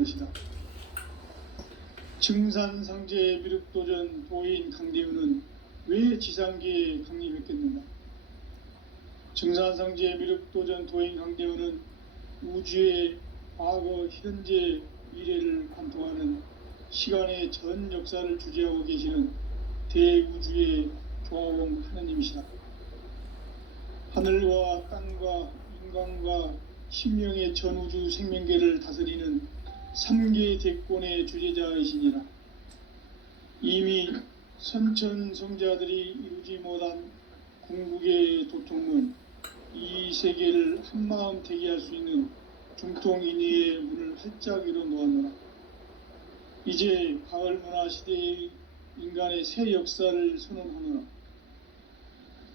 것이다. 증산상제 미륵도전 도인 강대우는 왜 지상계에 강림했겠는가? 증산상제 미륵도전 도인 강대우는 우주의 과거, 현재, 미래를 관통하는 시간의 전 역사를 주재하고 계시는 대우주의 조화원 하느님이시다. 하늘과 땅과 인간과 신명의 전우주 생명계를 다스리는 3계 대권의 주재자이시니라. 이미 선천성자들이 이루지 못한 궁극의 도통은 이 세계를 한마음 되게 할 수 있는 중통인의의 문을 활짝 열어 놓았노라. 이제 가을 문화 시대의 인간의 새 역사를 선언하노라.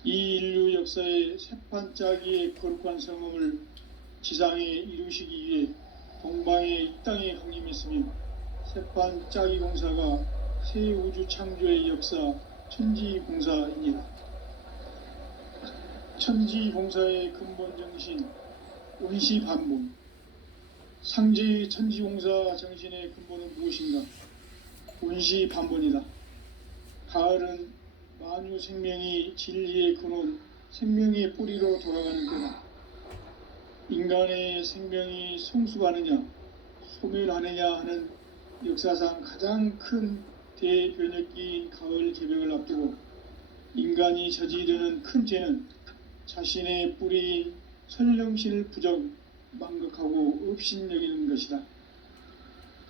이 인류 역사의 새판짜기의 거룩한 성음을 지상에 이루시기 위해 동방의 이 땅에 강림했으며 새판짜기 공사가 새 우주 창조의 역사 천지공사이니라. 천지공사의 근본 정신 온시반본. 상제의 천지공사 정신의 근본은 무엇인가? 온시반본이다. 가을은 만유 생명이 진리의 근원, 생명의 뿌리로 돌아가는 때다. 인간의 생명이 성숙하느냐, 소멸하느냐 하는 역사상 가장 큰 대변혁기인 가을 개벽을 앞두고 인간이 저지르는 큰 죄는 자신의 뿌리인 선령신을 부정, 망극하고 업신여기는 것이다.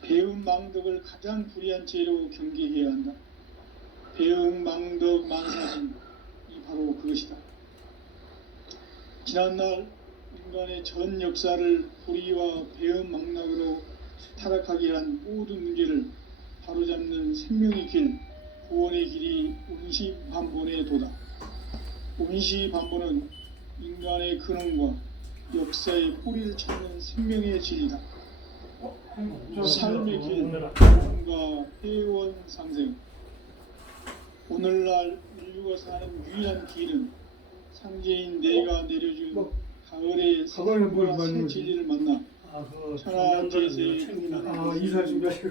배은망덕을 가장 불의한 죄로 경계해야 한다. 배은망덕 만사진, 이 바로 그것이다. 지난날 인간의 전 역사를 불의와 배은망락으로 타락하게 한 모든 문제를 바로잡는 생명의 길, 구원의 길이 온시반본의 도다. 온시반본은 인간의 근원과 역사의 뿌리를 찾는 생명의 진리다. 삶의 길, 구원과 회원 상생. 오늘날 인류가 사는 유일한 길은 상제인 내가 내려준 가을의 생명과 새 진리를 만나 천하제세의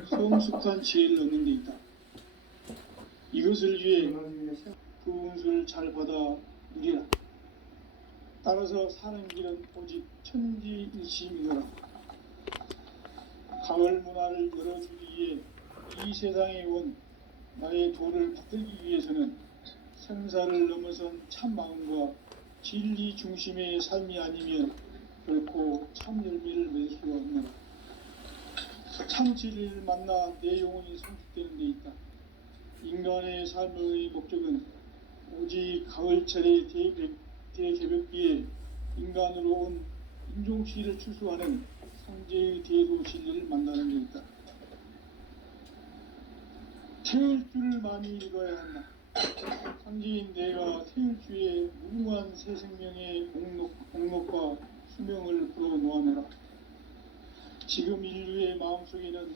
성숙한 지혜를 얻는 데 있다. 이것을 위해 그 운수를 잘 받아 누리라. 따라서 사는 길은 오직 천지일심이더라. 가을 문화를 열어주기 위해 이 세상에 온 나의 도를 받들기 위해서는 생사를 넘어선 참 마음과 진리 중심의 삶이 아니면 결코 참 열매를 맺을 수가 없노라. 참 진리를 만나 내 영혼이 성숙되는 데 있다. 인간의 삶의 목적은 오직 가을철의 대개벽기에 인간으로 온 인종시를 추수하는 상제의 대도 진리를 만나는 데 있다. 태울 줄을 많이 읽어야 한다. 상제인 내가 태울 주의 무궁한 새 생명의 공록과 수명을 불어놓아내라. 지금 인류의 마음속에는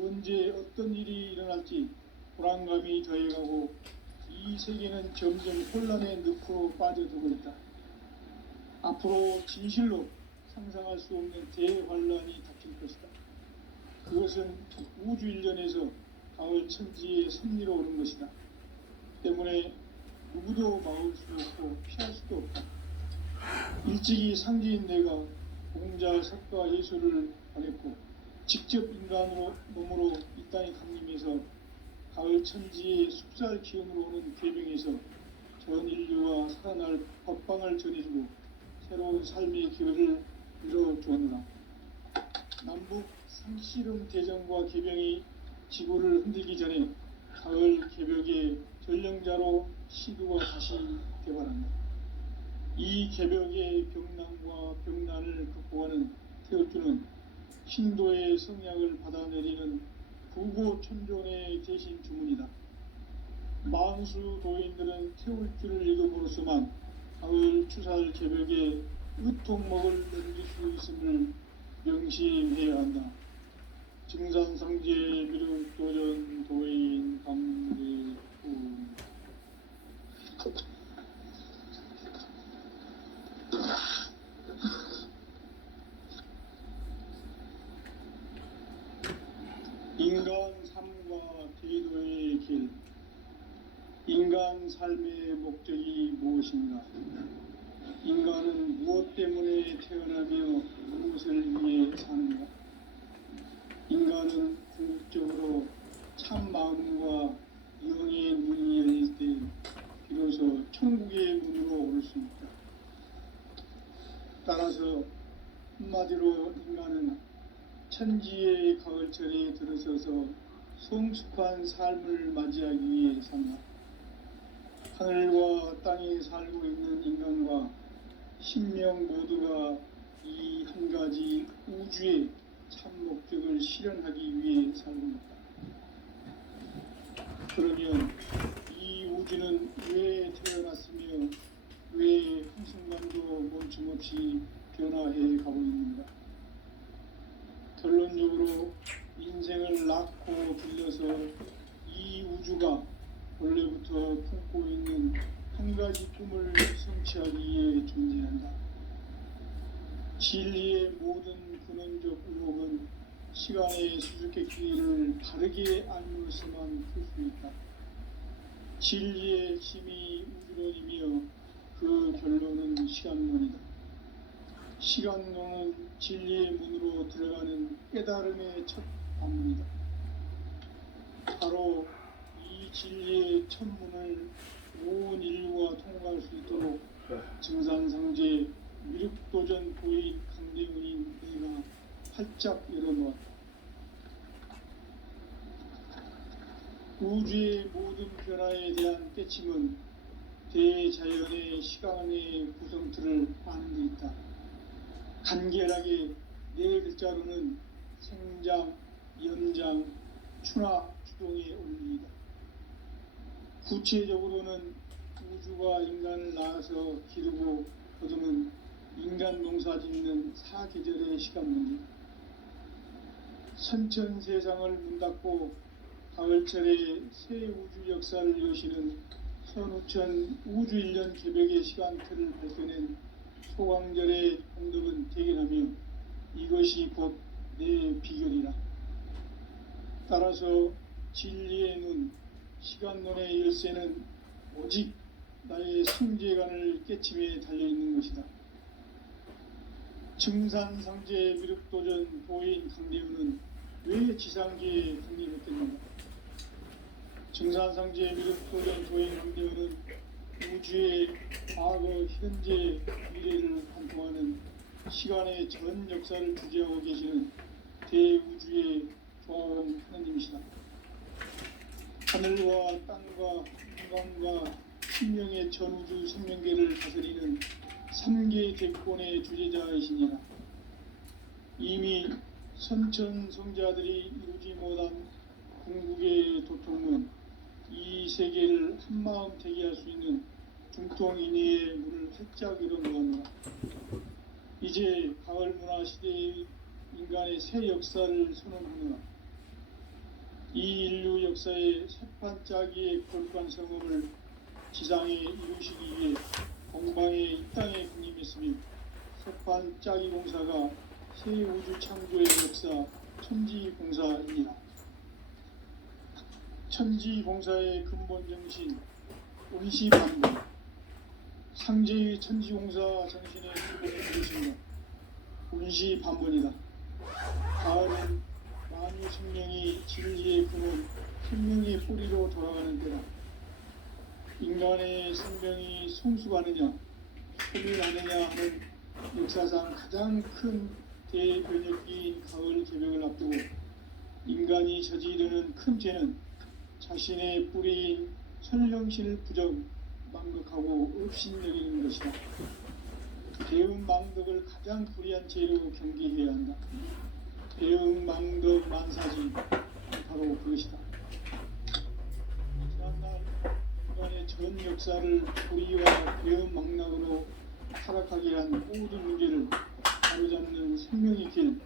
언제 어떤 일이 일어날지 불안감이 더해가고 이 세계는 점점 혼란의 늪으로 빠져들고 있다. 앞으로 진실로 상상할 수 없는 대환란이 닥칠 것이다. 그것은 우주 일련에서 가을 천지의 섭리로 오는 것이다. 때문에 누구도 막을 수 없고 피할 수도 없다. 일찍이 상제인 내가 공자, 석가, 예수를 보냈고 직접 인간으로 몸으로 이 땅에 강림해서 가을 천지의 숲살 기운으로 오는 계명에서 전 인류와 살아날 법방을 전해주고 새로운 삶의 기회를 이뤄주었노라. 남북 상씨름 대전과 개병이 지구를 흔들기 전에 가을 개벽의 전령자로 시두가 다시 개발한다. 이 개벽의 병난과 병난을 극복하는 태울주는 신도의 성약을 받아내리는 부고천존의 대신 주문이다. 만수 도인들은 태울주를 읽음으로써만 가을 추살 개벽의 의통목을 넘길 수 있음을 명심해야 한다. 증산상제 미륵도전 도인 강대우. 인간 삶과 대도의 길. 인간 삶의 목적이 무엇인가? 인간은 무엇 때문에 태어나며 무엇을 위해 사는가? 인간은 궁극적으로 참 마음과 영의 문이 열릴 때 비로소 천국의 문으로 오를 수 있다. 따라서 한마디로 인간은 천지의 가을철에 들어서서 성숙한 삶을 맞이하기 위해 산다. 하늘과 땅에 살고 있는 인간과 신명 모두가 이 한 가지 우주의 참 목적을 실현하기 위해 살고 있다. 그러면 이 우주는 왜 태어났으며 왜 한순간도 멈춤없이 변화해 가고 있는가? 결론적으로 인생을 낳고 길러서 이 우주가 원래부터 품고 있는 한 가지 꿈을 성취하기 위해 존재한다. 진리의 모든 근원적 의혹은 시간의 수수께끼를 바르게 알므로서만 풀 수 있다. 진리의 힘이 우주론이며 그 결론은 시간론이다. 시간론은 진리의 문으로 들어가는 깨달음의 첫 관문이다. 바로 이 진리의 첫 문을 온 인류가 통과할 수 있도록 증산상제 미륵도전 도인 강대훈인 내가 활짝 열어놓았다. 우주의 모든 변화에 대한 깨침은 대자연의 시간의 구성틀을 아는 데 있다. 간결하게 네 글자로는 생장, 연장, 추나 추동의 원리이다. 구체적으로는 우주가 인간을 낳아서 기르고 거두는 인간 농사 짓는 사계절의 시간 문제. 선천 세상을 문 닫고 가을철에 새 우주 역사를 여시는 선우천 우주 1년 개벽의 시간틀을 발견한 소강절의 공덕은 대견하며 이것이 곧 내 비결이라. 따라서 진리의 눈, 시간론의 열쇠는 오직 나의 성재관을 깨침에 달려있는 것이다. 증산상제 미륵도전 도인 강대훈은 왜 지상계에 강림했겠는가? 증산상제 미륵도전 도인 강대훈은 우주의 과거, 현재, 미래를 관통하는 시간의 전 역사를 주재하고 계시는 대우주의 조화원 하느님이시다. 하늘과 땅과 인간과 신명의 전우주 생명계를 다스리는 3계 대권의 주제자이시니라. 이미 선천성자들이 이루지 못한 궁극의 도통은 이 세계를 한마음 되게 할 수 있는 중통인의의 문을 활짝 열어놓았노라. 이제 가을 문화 시대의 인간의 새 역사를 선언하노라. 이 인류 역사의 새판짜기의 거룩한 성음을 지상에 이루시기 위해 공방에 이 땅에 군림했으며 새판짜기 공사가 새 우주 창조의 역사 천지공사이니라. 천지공사의 근본 정신 운시반복, 상제의 천지공사 정신의 기본을 이루신 것 운시반본이다. 가을은 만유 생명이 진리의 근원, 생명의 뿌리로 돌아가는 때다. 인간의 생명이 성숙하느냐, 소멸하느냐 하는 역사상 가장 큰 대변혁기인 가을 개벽을 앞두고 인간이 저지르는 큰 죄는 자신의 뿌리인 천령신을 부정, 망극하고 업신여기는 것이다. 배은망덕을 가장 불의한 죄로 경계해야 한다. 배은망덕 만사지 바로 그것이다. 지난날 인간의 전 역사를 불의와 배은망락으로 타락하게 한 모든 문제를 바로잡는 생명의 길,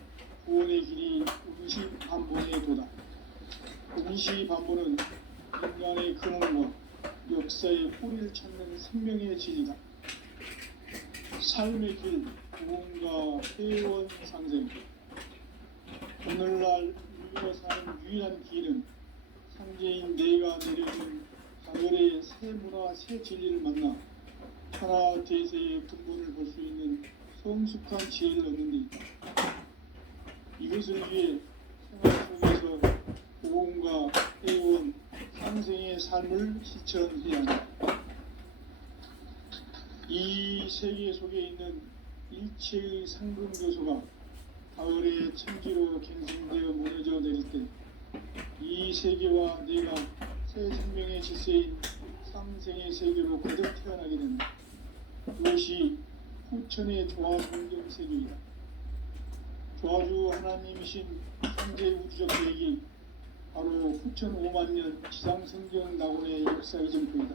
구원의 길이 운시반본의 도다. 운시반본은 인간의 근원과 역사의 뿌리를 찾는 생명의 진이다. 삶의 길, 구원과 회원 상생. 오늘날 인류가 사는 유일한 길은 상제인 내가 내려준 가을의 새 문화, 새 진리를 만나 천하 대세의 근본을 볼 수 있는 성숙한 지혜를 얻는 데 있다. 이것을 위해 생활 속에서 고온과 해온 상생의 삶을 실천해야 한다. 이 세계 속에 있는 일체의 상금 요소가 가을의 천지로 갱생되어 무너져 내릴 때 이 세계와 내가 새 생명의 질서인 상생의 세계로 거듭 태어나게 된다. 그것이 후천의 조화 성경 세계이다. 조화주 하나님이신 현재 우주적 계획이 바로 후천 5만 년 지상 성경 낙원의 역사의 전표이다.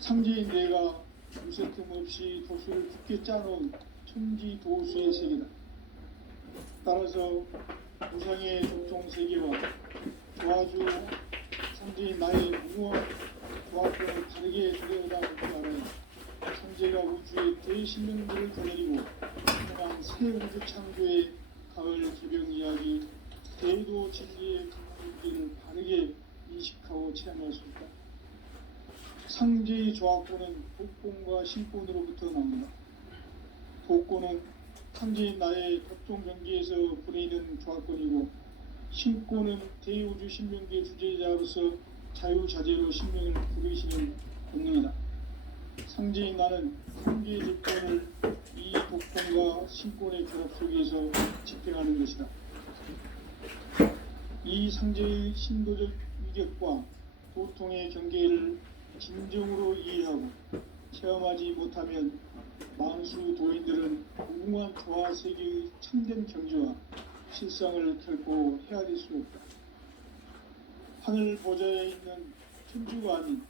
상제인 내가 무쇠틈 없이 도수를 굳게 짜놓은 천지 도수의 세계다. 따라서 우상의 독종 세계와 조화주 상제인 나의 무궁한 조화권을 다르게 들여다볼 줄 알아야 상제가 우주의 대신령들을 거느리고 또한 새 우주 창조의 가을 개병 이야기 대도 진리의 근본기를 바르게 인식하고 체험할 수 있다. 상제의 조화권은 독권과 신권으로부터 나옵니다. 독권은 상제인 나의 각종 경계에서 부리는 조화권이고, 신권은 대우주 신명계 주제자로서 자유자재로 신명을 부르시는 권능이다. 상제인 나는 상계의 집권을 이 독권과 신권의 결합 속에서 집행하는 것이다. 이 상제의 신도적 위격과 도통의 경계를 진정으로 이해하고 체험하지 못하면 만수 도인들은 무궁한 조화 세계의 참된 경지와 실상을 결코 헤아릴 수 없다. 하늘 보좌에 있는 천주가 아닌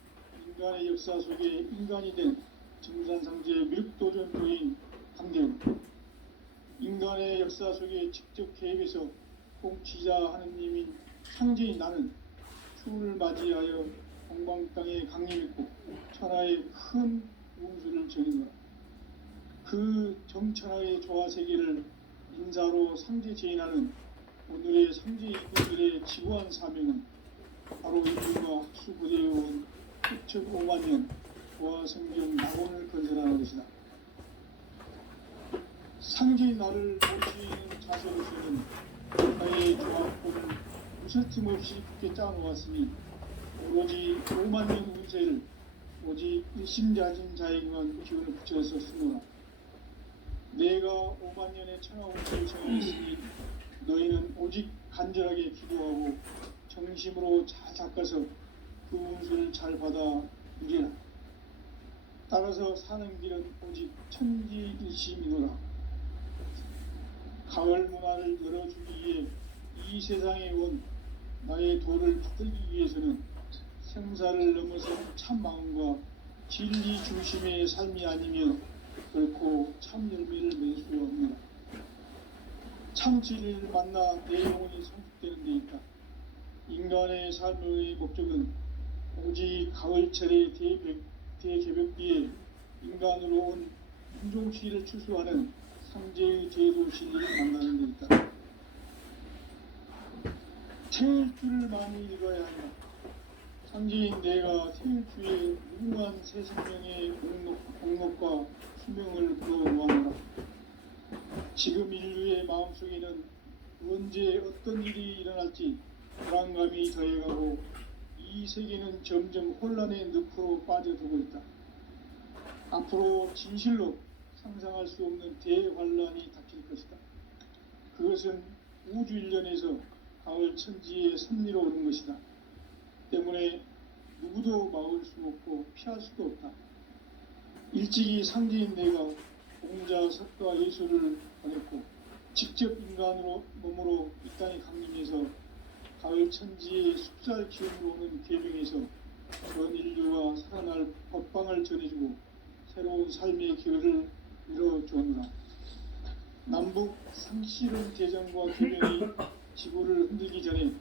인간의 역사 속에 인간이 된 정산상제의 밀도전도인 강대우, 인간의 역사 속에 직접 개입해서 통치자 하느님인 상제인 나는 추운을 맞이하여 동방 땅에 강림했고 천하의 큰 운수를 전인노라. 그 정천하의 조화 세계를 인사로 상제 제인하는 오늘의 상제 이분들의 지구한 사명은 바로 인류가 학수부대에 온 6,5만 년 조화 성경 낙원을 건설하는 것이다. 상제의 나를 모시는 자세로서는 나의 조화권을 무쇠틈 없이 굳게 짜놓았으니 오로지 5만 년 운세를 오직 일심자진 자에게만 기운을 붙여서 쓰노라. 내가 5만 년의 천하 운세를 정했으니 너희는 오직 간절하게 기도하고 정심으로 잘 닦아서 그 운수를 잘 받아 누리라. 따라서 사는 길은 오직 천지일심이노라. 가을 문화를 열어주기 위해 이 세상에 온 나의 도를 붙들기 위해서는 생사를 넘어선 참 마음과 진리 중심의 삶이 아니면 결코 참 열매를 맺을 수 없느라. 참 진리를 만나 내 영혼이 성숙되는 데 있다. 인간의 삶의 목적은 오직 가을철의 대개벽비에 인간으로 온 인종시를 추수하는 상제의 제도 진리를 만나는 데 있다. 태일주를 많이 읽어야 한다. 상제인 내가 태일주의 무궁한 새 생명의 목록과 수명을 불어모아노라. 지금 인류의 마음속에는 언제 어떤 일이 일어날지 불안감이 더해가고 이 세계는 점점 혼란의 늪으로 빠져들고 있다. 앞으로 진실로 상상할 수 없는 대환란이 닥칠 것이다. 그것은 우주 일련에서 가을 천지의 섭리로 오는 것이다. 때문에 누구도 막을 수 없고 피할 수도 없다. 일찍이 상제인 내가 공자, 석가, 예수를 보냈고 직접 인간으로 몸으로 이 땅에 강림해서 가을 천지의 숲살 기운으로 오는 계명에서 전 인류와 살아날 법방을 전해주고 새로운 삶의 기회를 이뤄주었노라. 남북 상실은 대전과 계명이 지구를 흔들기 전에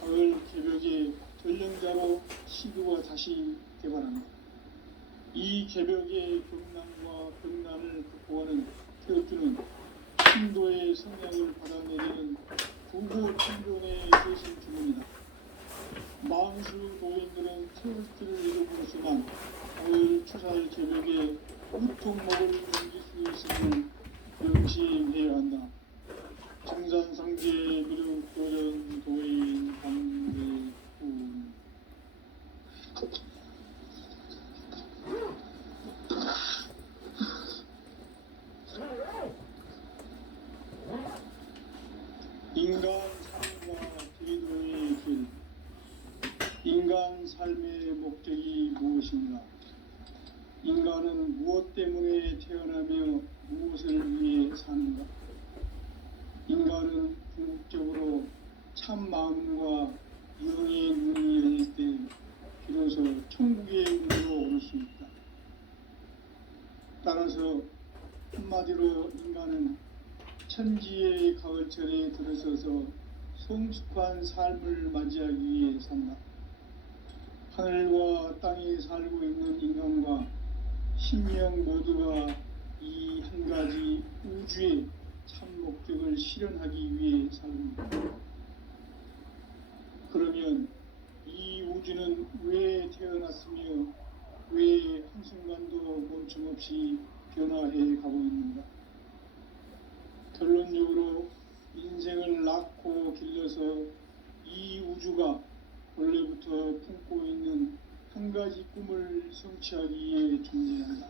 가을 개벽의 전령자로 시도가 다시 개발한다. 이 개벽의 극난과 극난을 극복하는 태극주는 신도의 성향을 받아내리는 부고 천존에 계신 중입니다. 만수 노인들은 태울길을 잃어버렸지만 오늘 추살 새벽에 우통 먹을 옮길 수 있음을 명심해야 한다. 정산상제 미륵도전 도인 강대군. 인간 삶과 제도의 길. 인간 삶의 목적이 무엇인가? 인간은 무엇 때문에 태어나며 무엇을 위해 사는가? 인간은 궁극적으로 참 마음과 영의 눈이 열릴 때 비로소 천국의 문으로 오를 수 있다. 따라서 한마디로 인간은 천지의 가을철에 들어서서 성숙한 삶을 맞이하기 위해 산다. 하늘과 땅에 살고 있는 인간과 신명 모두가 이 한 가지 우주의 참 목적을 실현하기 위해 삽니다. 그러면 이 우주는 왜 태어났으며 왜 한순간도 멈춤없이 변화해 가고 있는가? 결론적으로 인생을 낳고 길러서 이 우주가 원래부터 품고 있는 한 가지 꿈을 성취하기 위해 존재한다.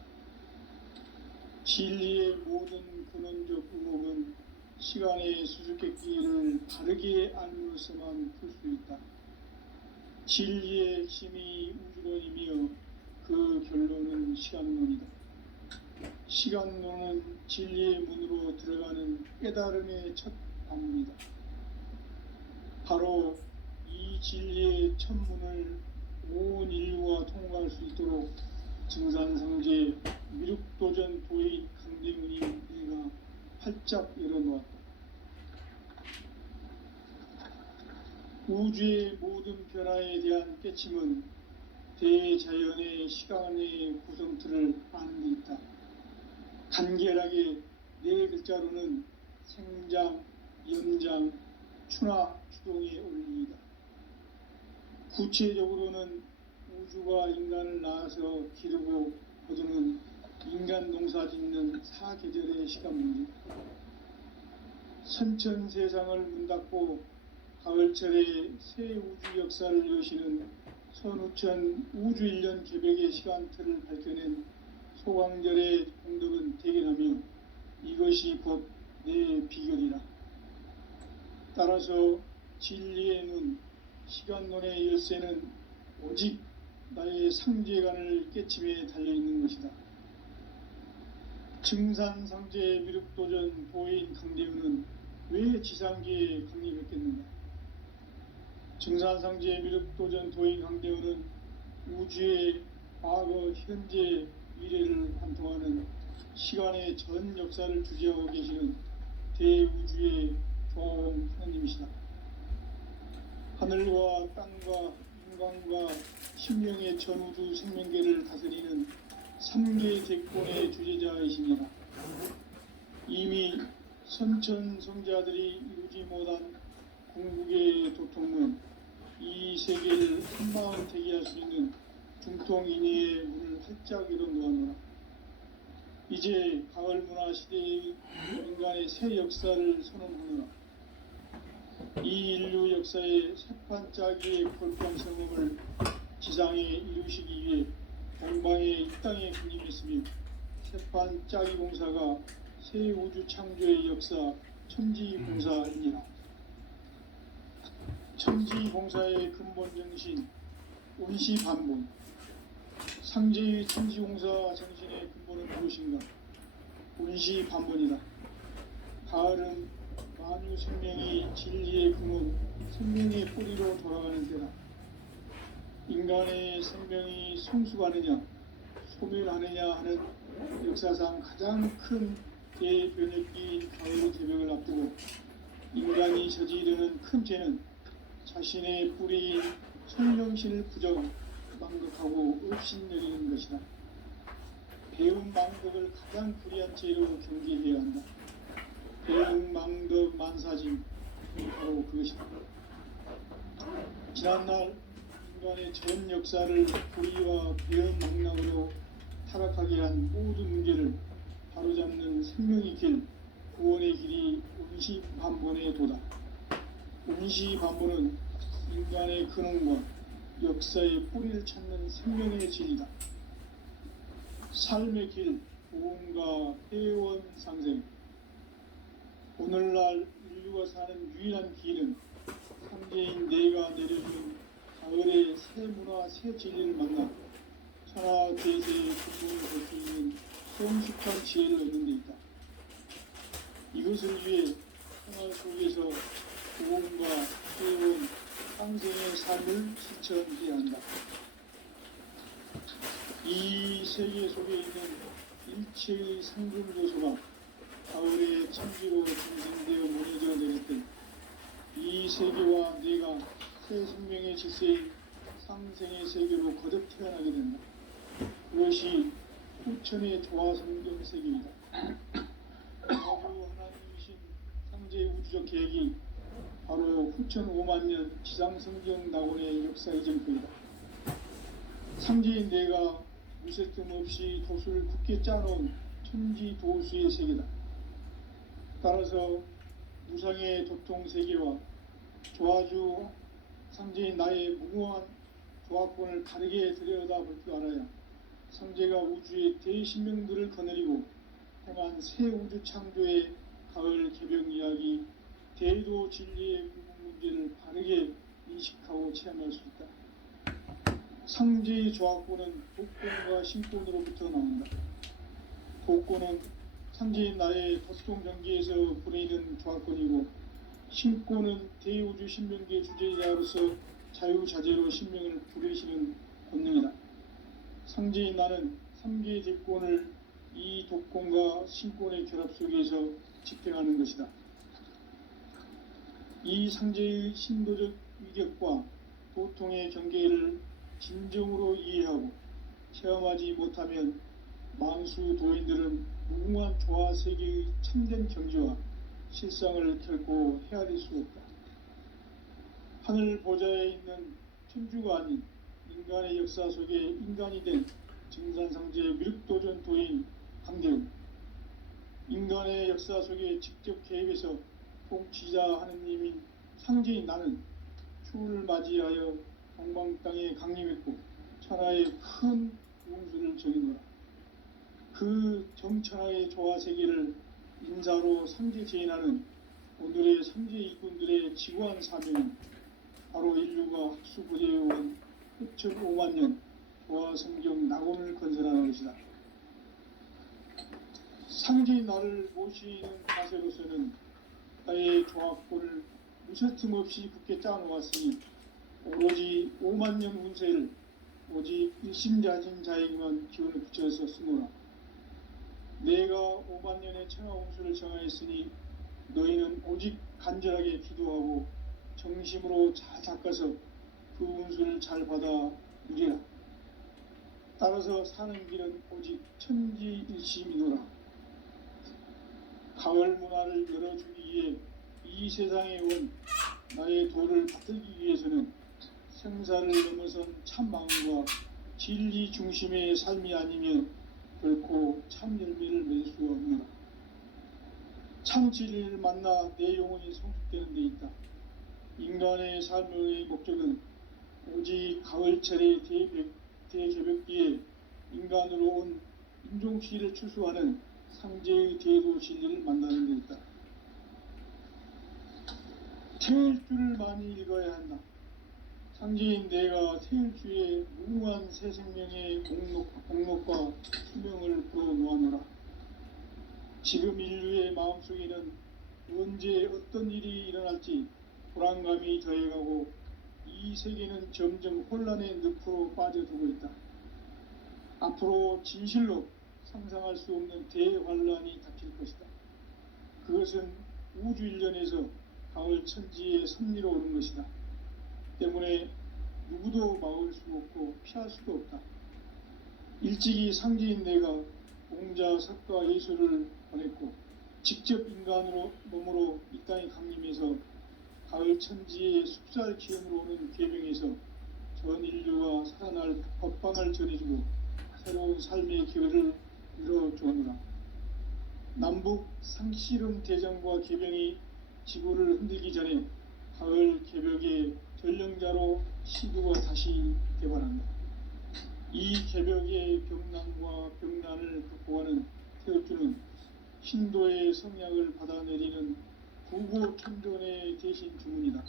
진리의 모든 근원적 의목은 시간의 수수께끼를 바르게 알므로서만 풀 수 있다. 진리의 핵심이 우주론이며 그 결론은 시간론이다. 시간론은 진리의 문으로 들어가는 깨달음의 첫 방문이다. 바로 이 진리의 첫 문을 온 인류가 통과할 수 있도록 증산성제 미륵도전 도인 강대문이 내가 활짝 열어놓았다. 우주의 모든 변화에 대한 깨침은 대자연의 시간의 구성틀을 아는 데 있다. 간결하게 네 글자로는 생장, 연장, 추나 추동의 원리이다. 구체적으로는 우주가 인간을 낳아서 기르고 거두는 인간 농사 짓는 사계절의 시간 문제. 선천 세상을 문 닫고 가을철에 새 우주 역사를 여시는 선우천 우주 1년 개벽의 시간틀을 밝혀낸 소광절의 공덕은 대견하며 이것이 곧 내 비결이라. 따라서 진리의 눈, 시간론의 열쇠는 오직 나의 상제관을 깨침에 달려있는 것이다. 증산상제 미륵도전 도인 강대우는 왜 지상계에 강림했겠는가? 증산상제 미륵도전 도인 강대우는 우주의 과거, 현재, 미래를 관통하는 시간의 전 역사를 주재하고 계시는 대우주의 교황 하나님이시다. 하늘과 땅과 인간과 신명의 전우주 생명계를 다스리는 3계 대권의 주제자이십니다. 이미 선천성자들이 이루지 못한 궁극의 도통은 이 세계를 한마음 대기할 수 있는 중통인의의 문을 활짝 열어놓았노라. 이제 가을 문화 시대의 인간의 새 역사를 선언하노라. 이 인류 역사의 새판짜기의 볼병성음을 지상에 이루시기 위해 동방에 이 땅에 군림했으며 새판짜기 공사가 새 우주 창조의 역사 천지공사이니라. 천지공사의 근본 정신 온시반본. 상제의 천지공사 정신의 근본은 무엇인가? 온시반본이다. 가을은 만유 생명이 진리의 근원, 생명의 뿌리로 돌아가는 때다. 인간의 생명이 성숙하느냐, 소멸하느냐 하는 역사상 가장 큰 대변혁기인 가을의 개벽을 앞두고 인간이 저지르는 큰 죄는 자신의 뿌리인 성령신을 부정, 망극하고 업신여기는 것이다. 배운 망덕을 가장 불의한 죄로 경계해야 한다. 배운 망덕 만사진, 바로 그것이다. 지난날 인간의 전 역사를 고의와 배은망락으로 타락하게 한 모든 문제를 바로잡는 생명의 길, 구원의 길이 운시반본에 도다. 운시반본은 인간의 근원과 역사의 뿌리를 찾는 생명의 진리다. 삶의 길, 보험과 회원상생. 오늘날 인류가 사는 유일한 길은 상제인 내가 내려주는 가을의 새 문화, 새 진리를 만나 천하 대세의 근본을 볼 수 있는 성숙한 지혜를 얻는 데 있다. 이것을 위해 생활 속에서 보험과 회원, 상생의 삶을 실천해야 한다. 이 세계 속에 있는 일체의 상금 요소가 가을의 천지로 중생되어 무너져 내렸듯 이 세계와 내가 새 생명의 질서의 상생의 세계로 거듭 태어나게 된다. 그것이 후천의 조화성경 세계이다. 아주 하나님이신 상제의 우주적 계획이 바로 후천 5만 년 지상성경 낙원의 역사의 전표이다. 상제인 내가 무색점 없이 도수를 굳게 짜놓은 천지 도수의 세계다. 따라서 무상의 도통 세계와 조화주 상제인 나의 무궁한 조합권을 다르게 들여다볼 줄 알아야 상제가 우주의 대신명들을 거느리고 행한 새 우주 창조의 가을 개벽 이야기, 대도 진리의 궁극 문제를 바르게 인식하고 체험할 수 있다. 상제의 조합권은 복권과 신권으로부터 나온다. 복권은 상제인 나의 덧송 경기에서 보내는 조합권이고, 신권은 대우주 신명계 주제자로서 자유자재로 신명을 부리시는 권능이다. 상제인 나는 3개의 대권을 이 독권과 신권의 결합 속에서 집행하는 것이다. 이 상제의 신도적 위격과 도통의 경계를 진정으로 이해하고 체험하지 못하면 만수 도인들은 무궁한 조화 세계의 참된 경지와 실상을 결코 헤아릴 수 없다. 하늘 보좌에 있는 천주가 아닌 인간의 역사 속에 인간이 된 증산상제의 밀도전 도인 강대웅, 인간의 역사 속에 직접 개입해서 통치자 하느님인 상제인 나는 추를 맞이하여 동방 땅에 강림했고 천하의 큰 운수를 적이노라. 그 정천하의 조화 세계를 인사로 상제 제인하는 오늘의 상제 일꾼들의 지구한 사명은 바로 인류가 학수부대해온 흡천 5만 년 조화 성경 낙원을 건설하는 것이다. 상제인 나를 모시는 자세로서는 나의 조합권을 무쇠틈 없이 굳게 짜놓았으니 오로지 5만 년 운세를 오직 일심자진 자에게만 기운을 붙여서 쓰노라. 내가 5만 년의 천하 운수를 정하였으니 너희는 오직 간절하게 기도하고 정심으로 잘 닦아서 그 운수를 잘 받아 누리라. 따라서 사는 길은 오직 천지일심이노라. 가을 문화를 열어주기 위해 이 세상에 온 나의 도를 받들기 위해서는 생사를 넘어선 참 마음과 진리 중심의 삶이 아니면 결코 참 열매를 맺을 수 없노라. 참 진리를 만나 내 영혼이 성숙되는 데 있다. 인간의 삶의 목적은 오직 가을철의 대개벽기에 인간으로 온 인종시를 추수하는 상제의 대도 진리를 만나는 데 있다. 태일주를 많이 읽어야 한다. 상제인 내가 태일주의 무궁한 새 생명의 공록과 수명을 불어놓아노라. 지금 인류의 마음속에는 언제 어떤 일이 일어날지 불안감이 더해가고 이 세계는 점점 혼란의 늪으로 빠져들고 있다. 앞으로 진실로 상상할 수 없는 대환란이 닥칠 것이다. 그것은 우주 일련에서 가을 천지의 섭리로 오는 것이다. 때문에 누구도 막을 수 없고 피할 수도 없다. 일찍이 상제인 내가 공자, 석가, 예수를 보냈고 직접 인간으로 몸으로 이 땅에 강림해서 가을 천지의 숲살 기운으로 오는 괴병에서 전 인류가 살아날 법방을 전해주고 새로운 삶의 기회를 열어주오노라. 남북 상씨름 대전과 개병이 지구를 흔들기 전에 가을 개벽의 전령자로 시구가 다시 개발한다. 이 개벽의 병난과 병난을 극복하는 태극주는 신도의 성약을 받아내리는 구고 천존의 대신 주문이다.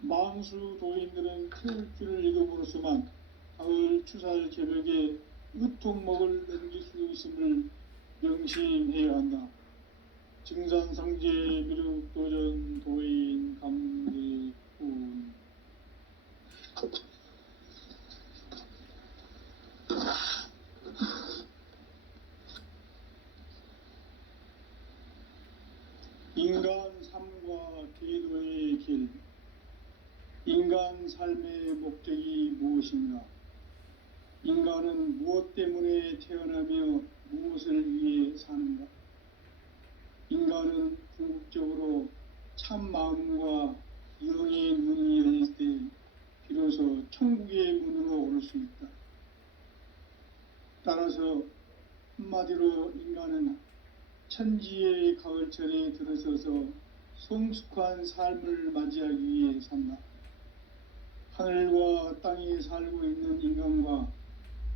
망수 도인들은 태극주를 읽음으로써만 가을 추살 개벽의 으통목을 넘길 수 있음을 명심해야 한다. 증산상제 미륵도전 도인 강대군. 인간 삶과 계도의 길. 인간 삶의 목적이 무엇인가? 인간은 무엇 때문에 태어나며 무엇을 위해 사는가? 인간은 궁극적으로 참 마음과 영의 문이 열릴 때 비로소 천국의 문으로 오를 수 있다. 따라서 한마디로 인간은 천지의 가을철에 들어서서 성숙한 삶을 맞이하기 위해 산다. 하늘과 땅에 살고 있는 인간과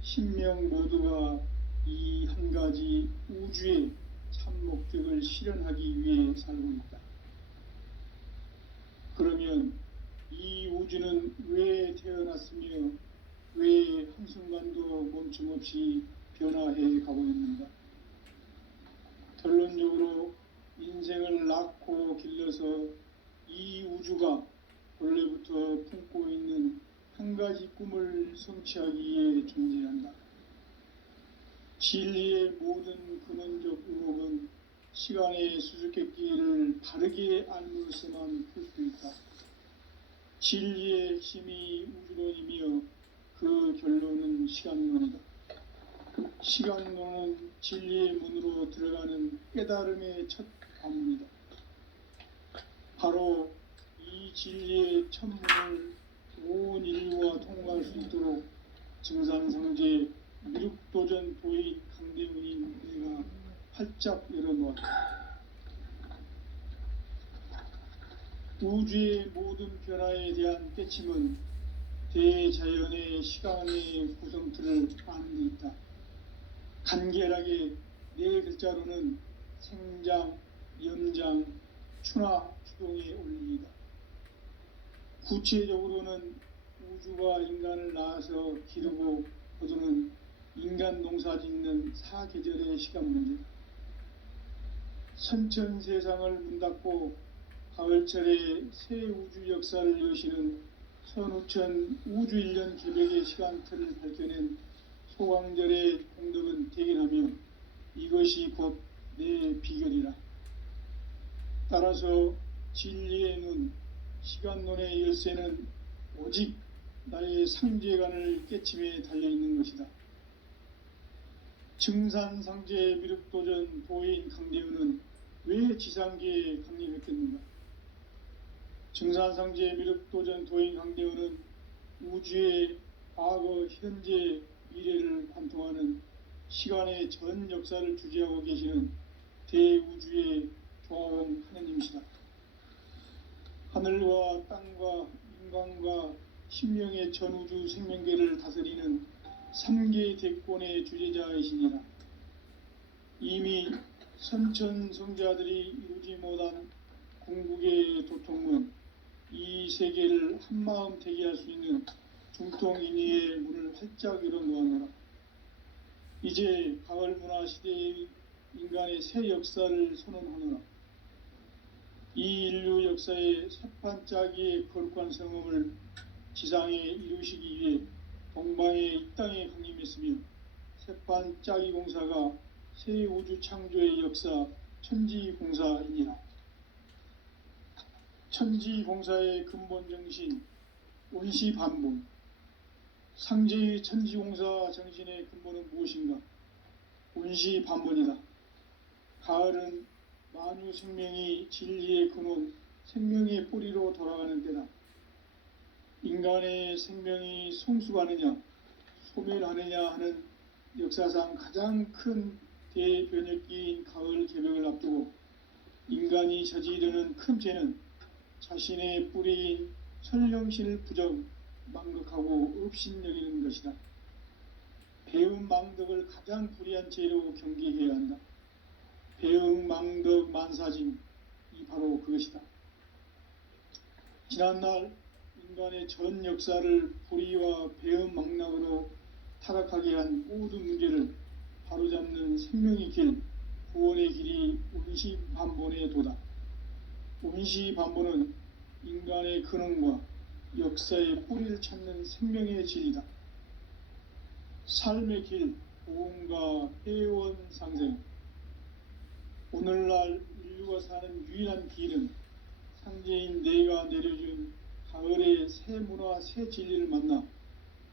신명 모두가 이 한 가지 우주의 참 목적을 실현하기 위해 살고 있다. 그러면 이 우주는 왜 태어났으며 왜 한순간도 멈춤없이 변화해 가고 있는가? 결론적으로 인생을 낳고 길러서 이 우주가 본래부터 품고 있는 한 가지 꿈을 성취하기 위해 존재한다. 진리의 모든 근원적 의목은 시간의 수수께끼를 바르게 알므로서만 풀 수 있다. 진리의 힘이 우주론이며 그 결론은 시간론이다. 시간론은 진리의 문으로 들어가는 깨달음의 첫 관문이다. 바로 이 진리의 첫 문을 온 인류가 통과할 수 있도록 증산상제 미륵도전 도인 강대훈이 내가 활짝 열어놓았다. 우주의 모든 변화에 대한 깨침은 대자연의 시간의 구성틀을 아는 데 있다. 간결하게 네 글자로는 생장, 염장, 추나 추동의 원리이다. 구체적으로는 우주가 인간을 낳아서 기르고 거두는 인간 농사 짓는 사계절의 시간 문제다. 선천 세상을 문닫고 가을철에 새 우주 역사를 여시는 선우천 우주일년 개벽의 시간틀을 밝혀낸 소강절의 공덕은 대견하며 이것이 곧 내 비결이라. 따라서 진리의 눈, 시간론의 열쇠는 오직 나의 상제관을 깨침에 달려있는 것이다. 증산상제 미륵도전 도인 강대훈은 왜 지상계에 강림했겠는가? 증산상제 미륵도전 도인 강대훈은 우주의 과거, 현재, 미래를 관통하는 시간의 전 역사를 주재하고 계시는 대우주의 조화원 하느님이시다. 하늘과 땅과 인간과 신명의 전우주 생명계를 다스리는 3계 대권의 주재자이시니라. 이미 선천성자들이 이루지 못한 궁극의 도통문, 이 세계를 한마음 되게 할 수 있는 중통인의의 문을 활짝 열어놓아노라. 이제 가을 문화 시대의 인간의 새 역사를 선언하노라. 이 인류 역사의 새판짜기의 거룩한 성음을 지상에 이루시기 위해 동방의 이 땅에 강림했으며 새판짜기 공사가 새 우주 창조의 역사 천지공사이니라. 천지공사의 근본 정신 원시반본. 상제의 천지공사 정신의 근본은 무엇인가? 원시반본이다. 가을은 만유 생명이 진리의 근원 생명의 뿌리로 돌아가는 때다. 인간의 생명이 성숙하느냐 소멸하느냐 하는 역사상 가장 큰 대변혁기인 가을 개벽을 앞두고 인간이 저지르는 큰 죄는 자신의 뿌리인 설령신을 부정 망극하고 업신여기는 것이다. 배음 망덕을 가장 불의한 죄로 경계해야 한다. 배음 망덕 만사짐이 바로 그것이다. 지난날 인간의 전 역사를 불의와 배음 망락으로 타락하게 한 모든 문제를 바로잡는 생명의 길, 구원의 길이 운시반본의 도다. 운시반본은 인간의 근원과 역사의 뿌리를 찾는 생명의 진리다. 삶의 길, 보험과 회원 상생. 오늘날 인류가 사는 유일한 길은 상제인 내가 내려준 가을의 새 문화, 새 진리를 만나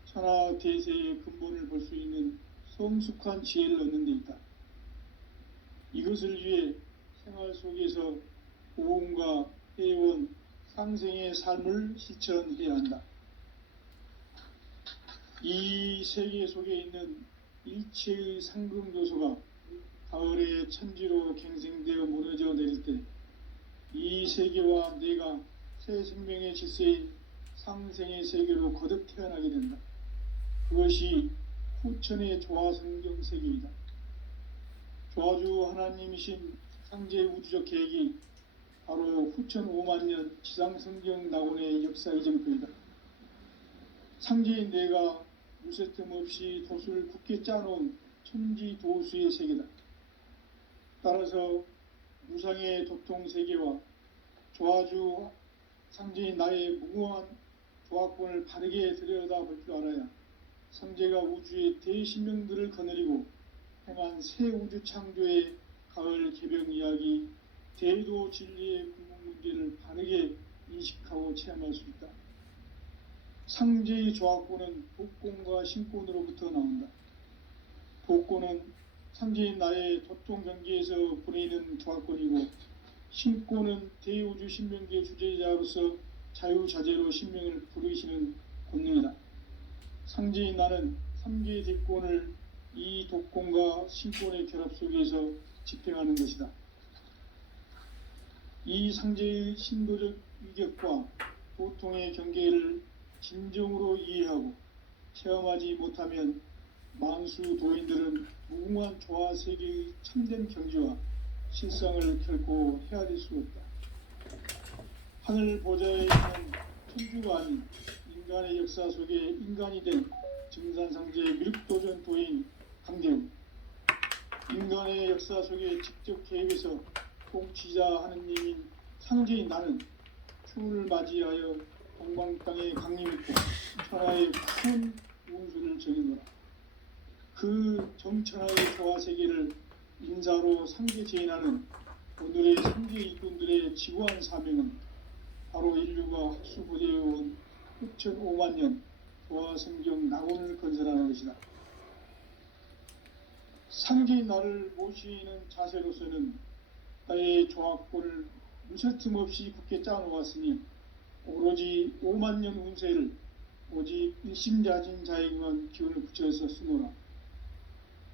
천하 대세의 근본을 볼 수 있는 성숙한 지혜를 얻는 데 있다. 이것을 위해 생활 속에서 보험과 회원, 상생의 삶을 실천해야 한다. 이 세계 속에 있는 일체의 상금 요소가 가을의 천지로 갱생되어 무너져 내릴 때 이 세계와 내가 새 생명의 질서의 상생의 세계로 거듭 태어나게 된다. 그것이 후천의 조화성경 세계이다. 조화주 하나님이신 상제 우주적 계획이 바로 후천 5만년 지상성경 낙원의 역사 이전표이다. 상제인 내가 무쇠틈 없이 도수를 굳게 짜놓은 천지도수의 세계다. 따라서 무상의 도통세계와 조화주 상제인 나의 무궁한 조화권을 바르게 들여다볼 줄 알아야 상제가 우주의 대신명들을 거느리고 행한 새 우주 창조의 가을 개벽 이야기, 대도 진리의 궁극 문제를 바르게 인식하고 체험할 수 있다. 상제의 조화권은 복권과 신권으로부터 나온다. 복권은 상제인 나의 도통 경계에서 보내는 조화권이고, 신권은 대우주 신명기의 주제자로서 자유자재로 신명을 부르시는 권능이다. 상제인 나는 3개의 대권을 이 독권과 신권의 결합 속에서 집행하는 것이다. 이 상제의 신도적 위격과 도통의 경계를 진정으로 이해하고 체험하지 못하면 만수 도인들은 무궁한 조화 세계의 참된 경지와 실상을 결코 헤아릴 수 없다. 하늘 보좌에 있는 천주가 아닌 인간의 역사 속에 인간이 된 증산상제의 밀도전 도인 강대웅, 인간의 역사 속에 직접 개입해서 통치자 하느님인 상제인 나는 추운을 맞이하여 동방 땅에 강림했고 천하의 큰 운수를 정해놓아 그 정천하의 조화 세계를 인사로 상제 제인하는 오늘의 상제 일꾼들의 지구한 사명은 바로 인류가 학수고대해온 후천 5만년 조화성경 낙원을 건설하는 것이다. 상제인 나를 모시는 자세로서는 나의 조화권을 무쇠틈 없이 굳게 짜놓았으니 오로지 5만년 운세를 오직 일심자진 자에게만 기운을 붙여서 쓰노라.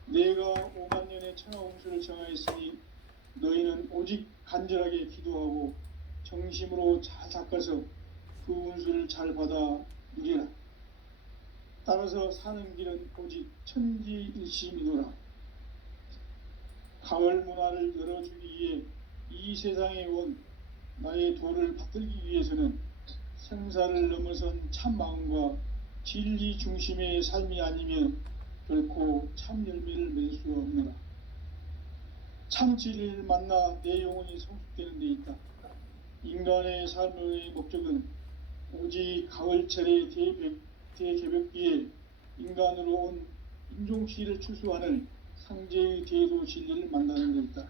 내가 5만년의 천하 운수를 정하였으니 너희는 오직 간절하게 기도하고 정심으로 잘 닦아서 그 운수를 잘 받아 누리라. 따라서 사는 길은 오직 천지일심이노라. 가을 문화를 열어주기 위해 이 세상에 온 나의 도를 받들기 위해서는 생사를 넘어선 참 마음과 진리 중심의 삶이 아니면 결코 참 열매를 맺을 수가 없노라. 참 진리를 만나 내 영혼이 성숙되는 데 있다. 인간의 삶의 목적은 오직 가을철의 대개벽기에 인간으로 온 인종시를 추수하는 상제의 대도 진리를 만나는 데 있다.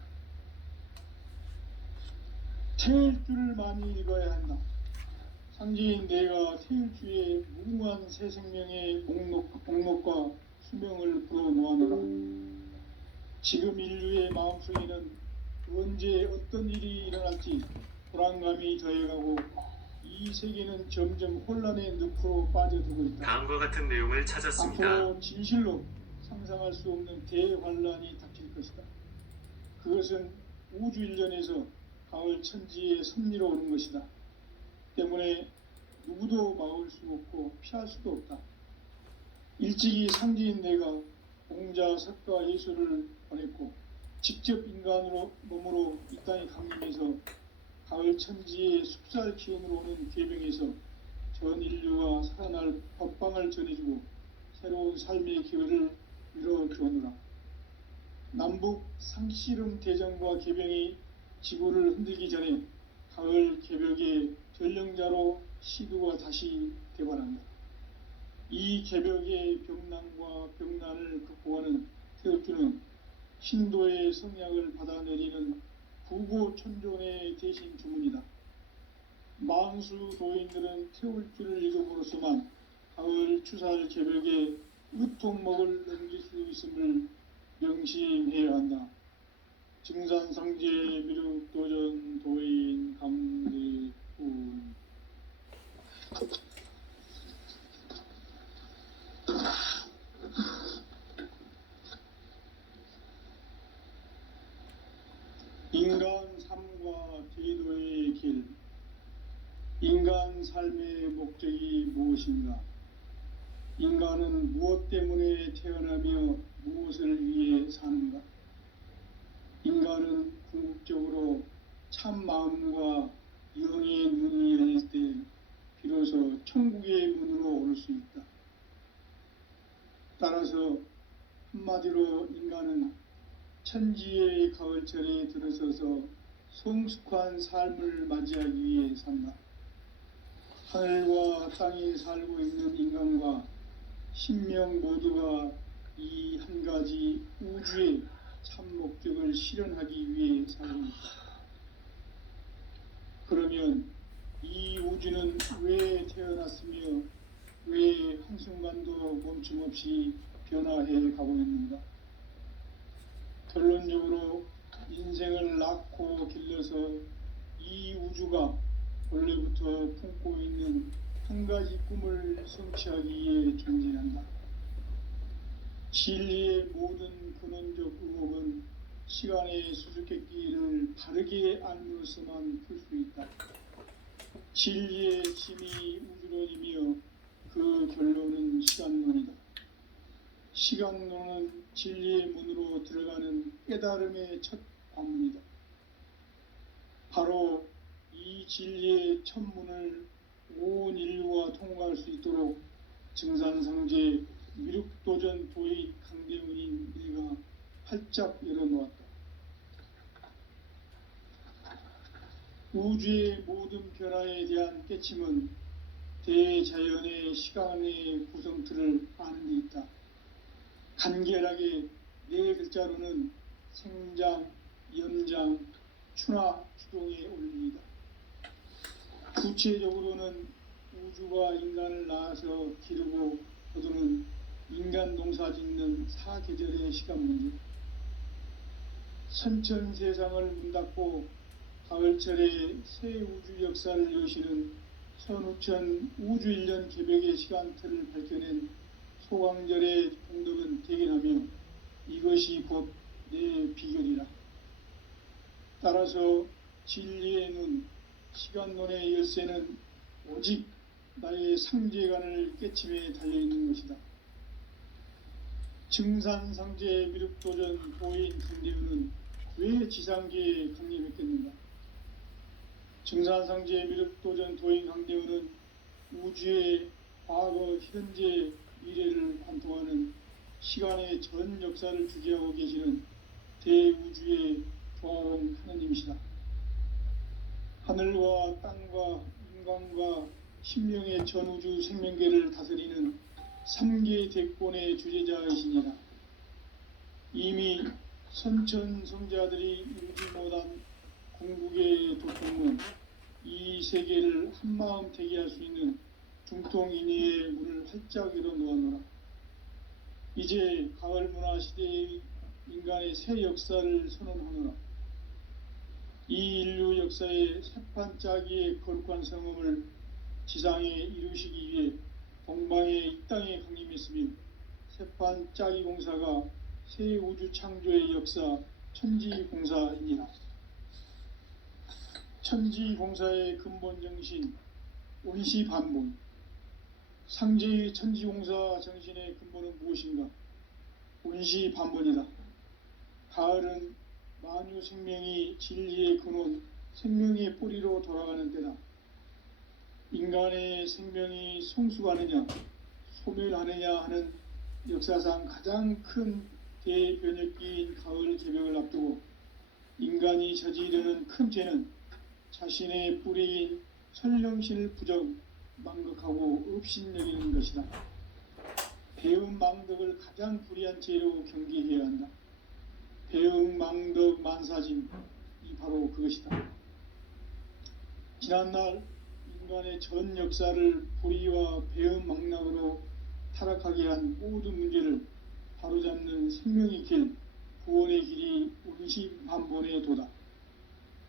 태일주를 많이 읽어야 한다. 상제인 내가 태일주의 무궁한 새 생명의 목록과 수명을 불어놓아노라. 지금 인류의 마음속에는 언제 어떤 일이 일어날지 불안감이 더해가고 이 세계는 점점 혼란의 늪으로 빠져들고 있다. 다음과 같은 내용을 찾았습니다. 앞으로 진실로 상상할 수 없는 대환란이 닥칠 것이다. 그것은 우주 일련에서 가을 천지의 섭리로 오는 것이다. 때문에 누구도 막을 수 없고 피할 수도 없다. 일찍이 상지인 내가 공자, 석가, 예수를 보냈고 직접 인간으로 몸으로 이 땅에 강림해서 가을 천지의 숲살 기운으로 오는 계병에서 전 인류가 살아날 법방을 전해주고 새로운 삶의 기회를 이뤄주었노라. 남북 상씨름 대전과 계병이 지구를 흔들기 전에 가을 개벽의 전령자로 시두가 다시 대발한다. 이 개벽의 병난과 병난을 극복하는 태극주는 신도의 성약을 받아내리는 부고천존의 대신 주문이다. 만수 도인들은 태울주를 읽음으로써만 가을 추살 개벽의 으통목을 넘길 수 있음을 명심해야 한다. 증산상제 미륵도전 도인 강대훈. 인간 삶과 제도의 길. 인간 삶의 목적이 무엇인가? 인간은 무엇 때문에 태어나며 무엇을 위해 사는가? 인간은 궁극적으로 참 마음과 영의 눈이 열릴 때 비로소 천국의 문으로 오를 수 있다. 따라서 한마디로 인간은 천지의 가을철에 들어서서 성숙한 삶을 맞이하기 위해 산다. 하늘과 땅에 살고 있는 인간과 신명 모두가 이 한 가지 우주의 참 목적을 실현하기 위해 살고 있다. 그러면 이 우주는 왜 태어났으며 왜 한순간도 멈춤없이 변화해 가고 있는가? 결론적으로 인생을 낳고 길러서 이 우주가 원래부터 품고 있는 한 가지 꿈을 성취하기 위해 존재한다. 진리의 모든 근원적 의혹은 시간의 수수께끼를 바르게 알므로서만 풀 수 있다. 진리의 힘이 우주론이며 그 결론은 시간론이다. 시간론은 진리의 문으로 들어가는 깨달음의 첫 관문이다. 바로 이 진리의 첫 문을 온 인류가 통과할 수 있도록 증산상제 미륵도전 도의 강대훈인 내가 활짝 열어놓았다. 우주의 모든 변화에 대한 깨침은 대자연의 시간의 구성틀을 아는 데 있다. 간결하게 네 글자로는 생장, 연장, 추나 추동의 원리이다. 구체적으로는 우주가 인간을 낳아서 기르고 거두는 인간 농사 짓는 사계절의 시간 문제. 선천 세상을 문 닫고 가을철에 새 우주 역사를 여시는 선우천 우주일년 개벽의 시간틀을 밝혀낸 소강절의 공덕은 대견하며 이것이 곧 내 비결이라. 따라서 진리의 눈, 시간론의 열쇠는 오직 나의 상제관을 깨침에 달려있는 것이다. 증산상제 미륵도전 도인 강대훈은 왜 지상계에 강림했겠는가? 증산상제 미륵도전 도인 강대훈은 우주의 과거, 현재, 미래를 관통하는 시간의 전 역사를 주재하고 계시는 대우주의 조화원 하느님이시다. 하늘과 땅과 인간과 신명의 전우주 생명계를 다스리는 3계 대권의 주제자이시니라. 이미 선천 성자들이 이루지 못한 궁극의 도통은 이 세계를 한마음 되게 할 수 있는 중통인의의 문을 활짝 열어놓아노라. 이제 가을 문화 시대의 인간의 새 역사를 선언하노라. 이 인류 역사의 새판 짜기의 거룩한 성음을 지상에 이루시기 위해 동방의 이 땅에 강림했으며 새판 짜기 공사가 새 우주 창조의 역사 천지공사입니다. 천지공사의 근본 정신 원시반본. 상제의 천지공사 정신의 근본은 무엇인가? 원시반본이다. 가을은 만유 생명이 진리의 근원, 생명의 뿌리로 돌아가는 때다. 인간의 생명이 성숙하느냐, 소멸하느냐 하는 역사상 가장 큰 대변혁기인 가을 개벽을 앞두고 인간이 저지르는 큰 죄는 자신의 뿌리인 설령신을 부정, 망극하고 업신여기는 것이다. 배음 망덕을 가장 불의한 죄로 경계해야 한다. 배음 망덕 만사짐이 바로 그것이다. 지난날 인간의 전 역사를 불의와 배음 망락으로 타락하게 한 모든 문제를 바로잡는 생명의 길, 구원의 길이 원시반본의 도다.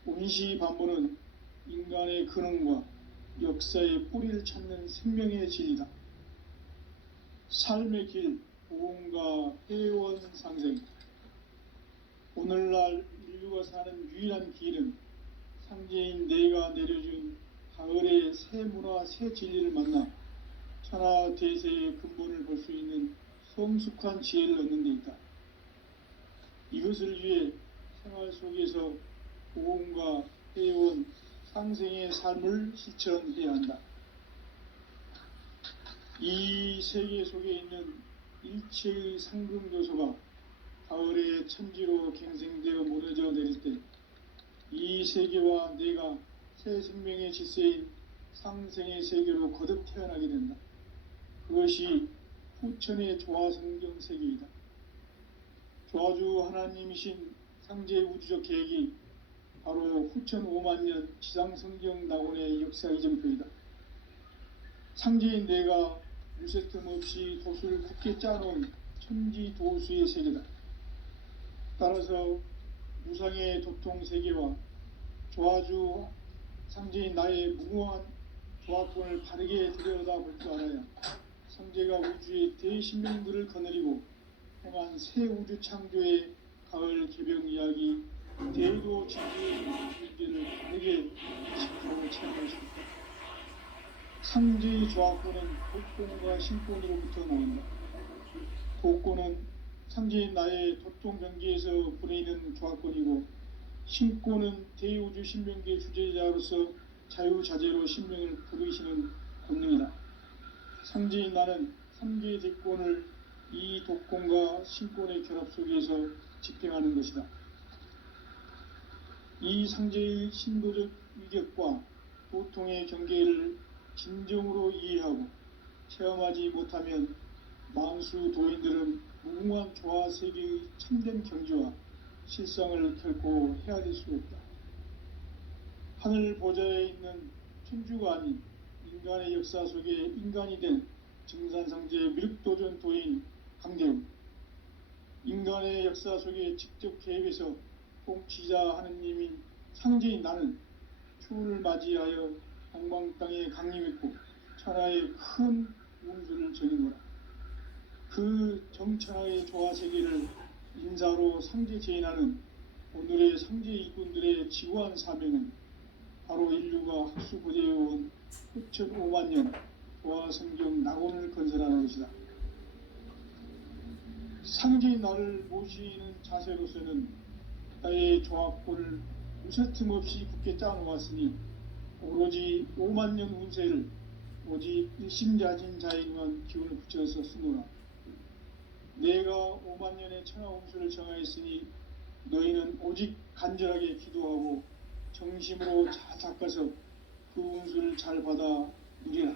원시반본은 인간의 근원과 역사의 뿌리를 찾는 생명의 진리다. 삶의 길, 보험과 회원 상생. 오늘날 인류가 사는 유일한 길은 상제인 내가 내려준 가을의 새 문화, 새 진리를 만나 천하 대세의 근본을 볼 수 있는 성숙한 지혜를 얻는 데 있다. 이것을 위해 생활 속에서 보험과 회원, 상생의 삶을 실천해야 한다. 이 세계 속에 있는 일체의 상금 요소가 가을의 천지로 갱생되어 무너져 내릴 때 이 세계와 내가 새 생명의 질서인 상생의 세계로 거듭 태어나게 된다. 그것이 후천의 조화성경 세계이다. 조화주 하나님이신 상제 우주적 계획이 바로 후천 5만년 지상성경 낙원의 역사 이정표이다. 상제인 내가 무쇠 틈 없이 도수를 굳게 짜놓은 천지도수의 세계다. 따라서 무상의 도통세계와 조화주 상제인 나의 무궁한 조화권을 바르게 들여다볼 줄 알아야 상제가 우주의 대신명들을 거느리고 행한 새 우주 창조의 가을 개병 이야기 대도 진리의 문제를 바르게 지키고 체험할 수 있다. 상제의 조화권은 독권과 신권으로부터 나온다. 독권은 상제인 나의 도통 경계에서 보내는 조화권이고 신권은 대우주 신명계 주제자로서 자유자재로 신명을 부르시는 권능이다. 상제인 나는 3개의 대권을 이 독권과 신권의 결합 속에서 집행하는 것이다. 이 상제의 신도적 위격과 도통의 경계를 진정으로 이해하고 체험하지 못하면 만수 도인들은 무궁한 조화 세계의 참된 경지와 실상을 결코 헤아릴 수 없다. 하늘 보좌에 있는 천주가 아닌 인간의 역사 속에 인간이 된 증산상제 미륵도전 도인 강대웅, 인간의 역사 속에 직접 개입해서 통치자 하느님인 상제인 나는 추운을 맞이하여 동방 땅에 강림했고 천하의 큰 운수를 정해노라. 그 정천하의 조화 세계를 인사로 상제 제인하는 오늘의 상제 일꾼들의 지구한 사명은 바로 인류가 학수고대해온 후천 5만년 조화성경 낙원을 건설하는 것이다. 상제인 나를 모시는 자세로서는 나의 조화권을 무쇠틈 없이 굳게 짜놓았으니 오로지 5만년 운세를 오직 일심자진 자에게만 기운을 붙여서 쓰노라. 내가 5만년의 천하 운수를 정하였으니 너희는 오직 간절하게 기도하고 정심으로 잘 닦아서 그 운수를 잘 받아 누리라.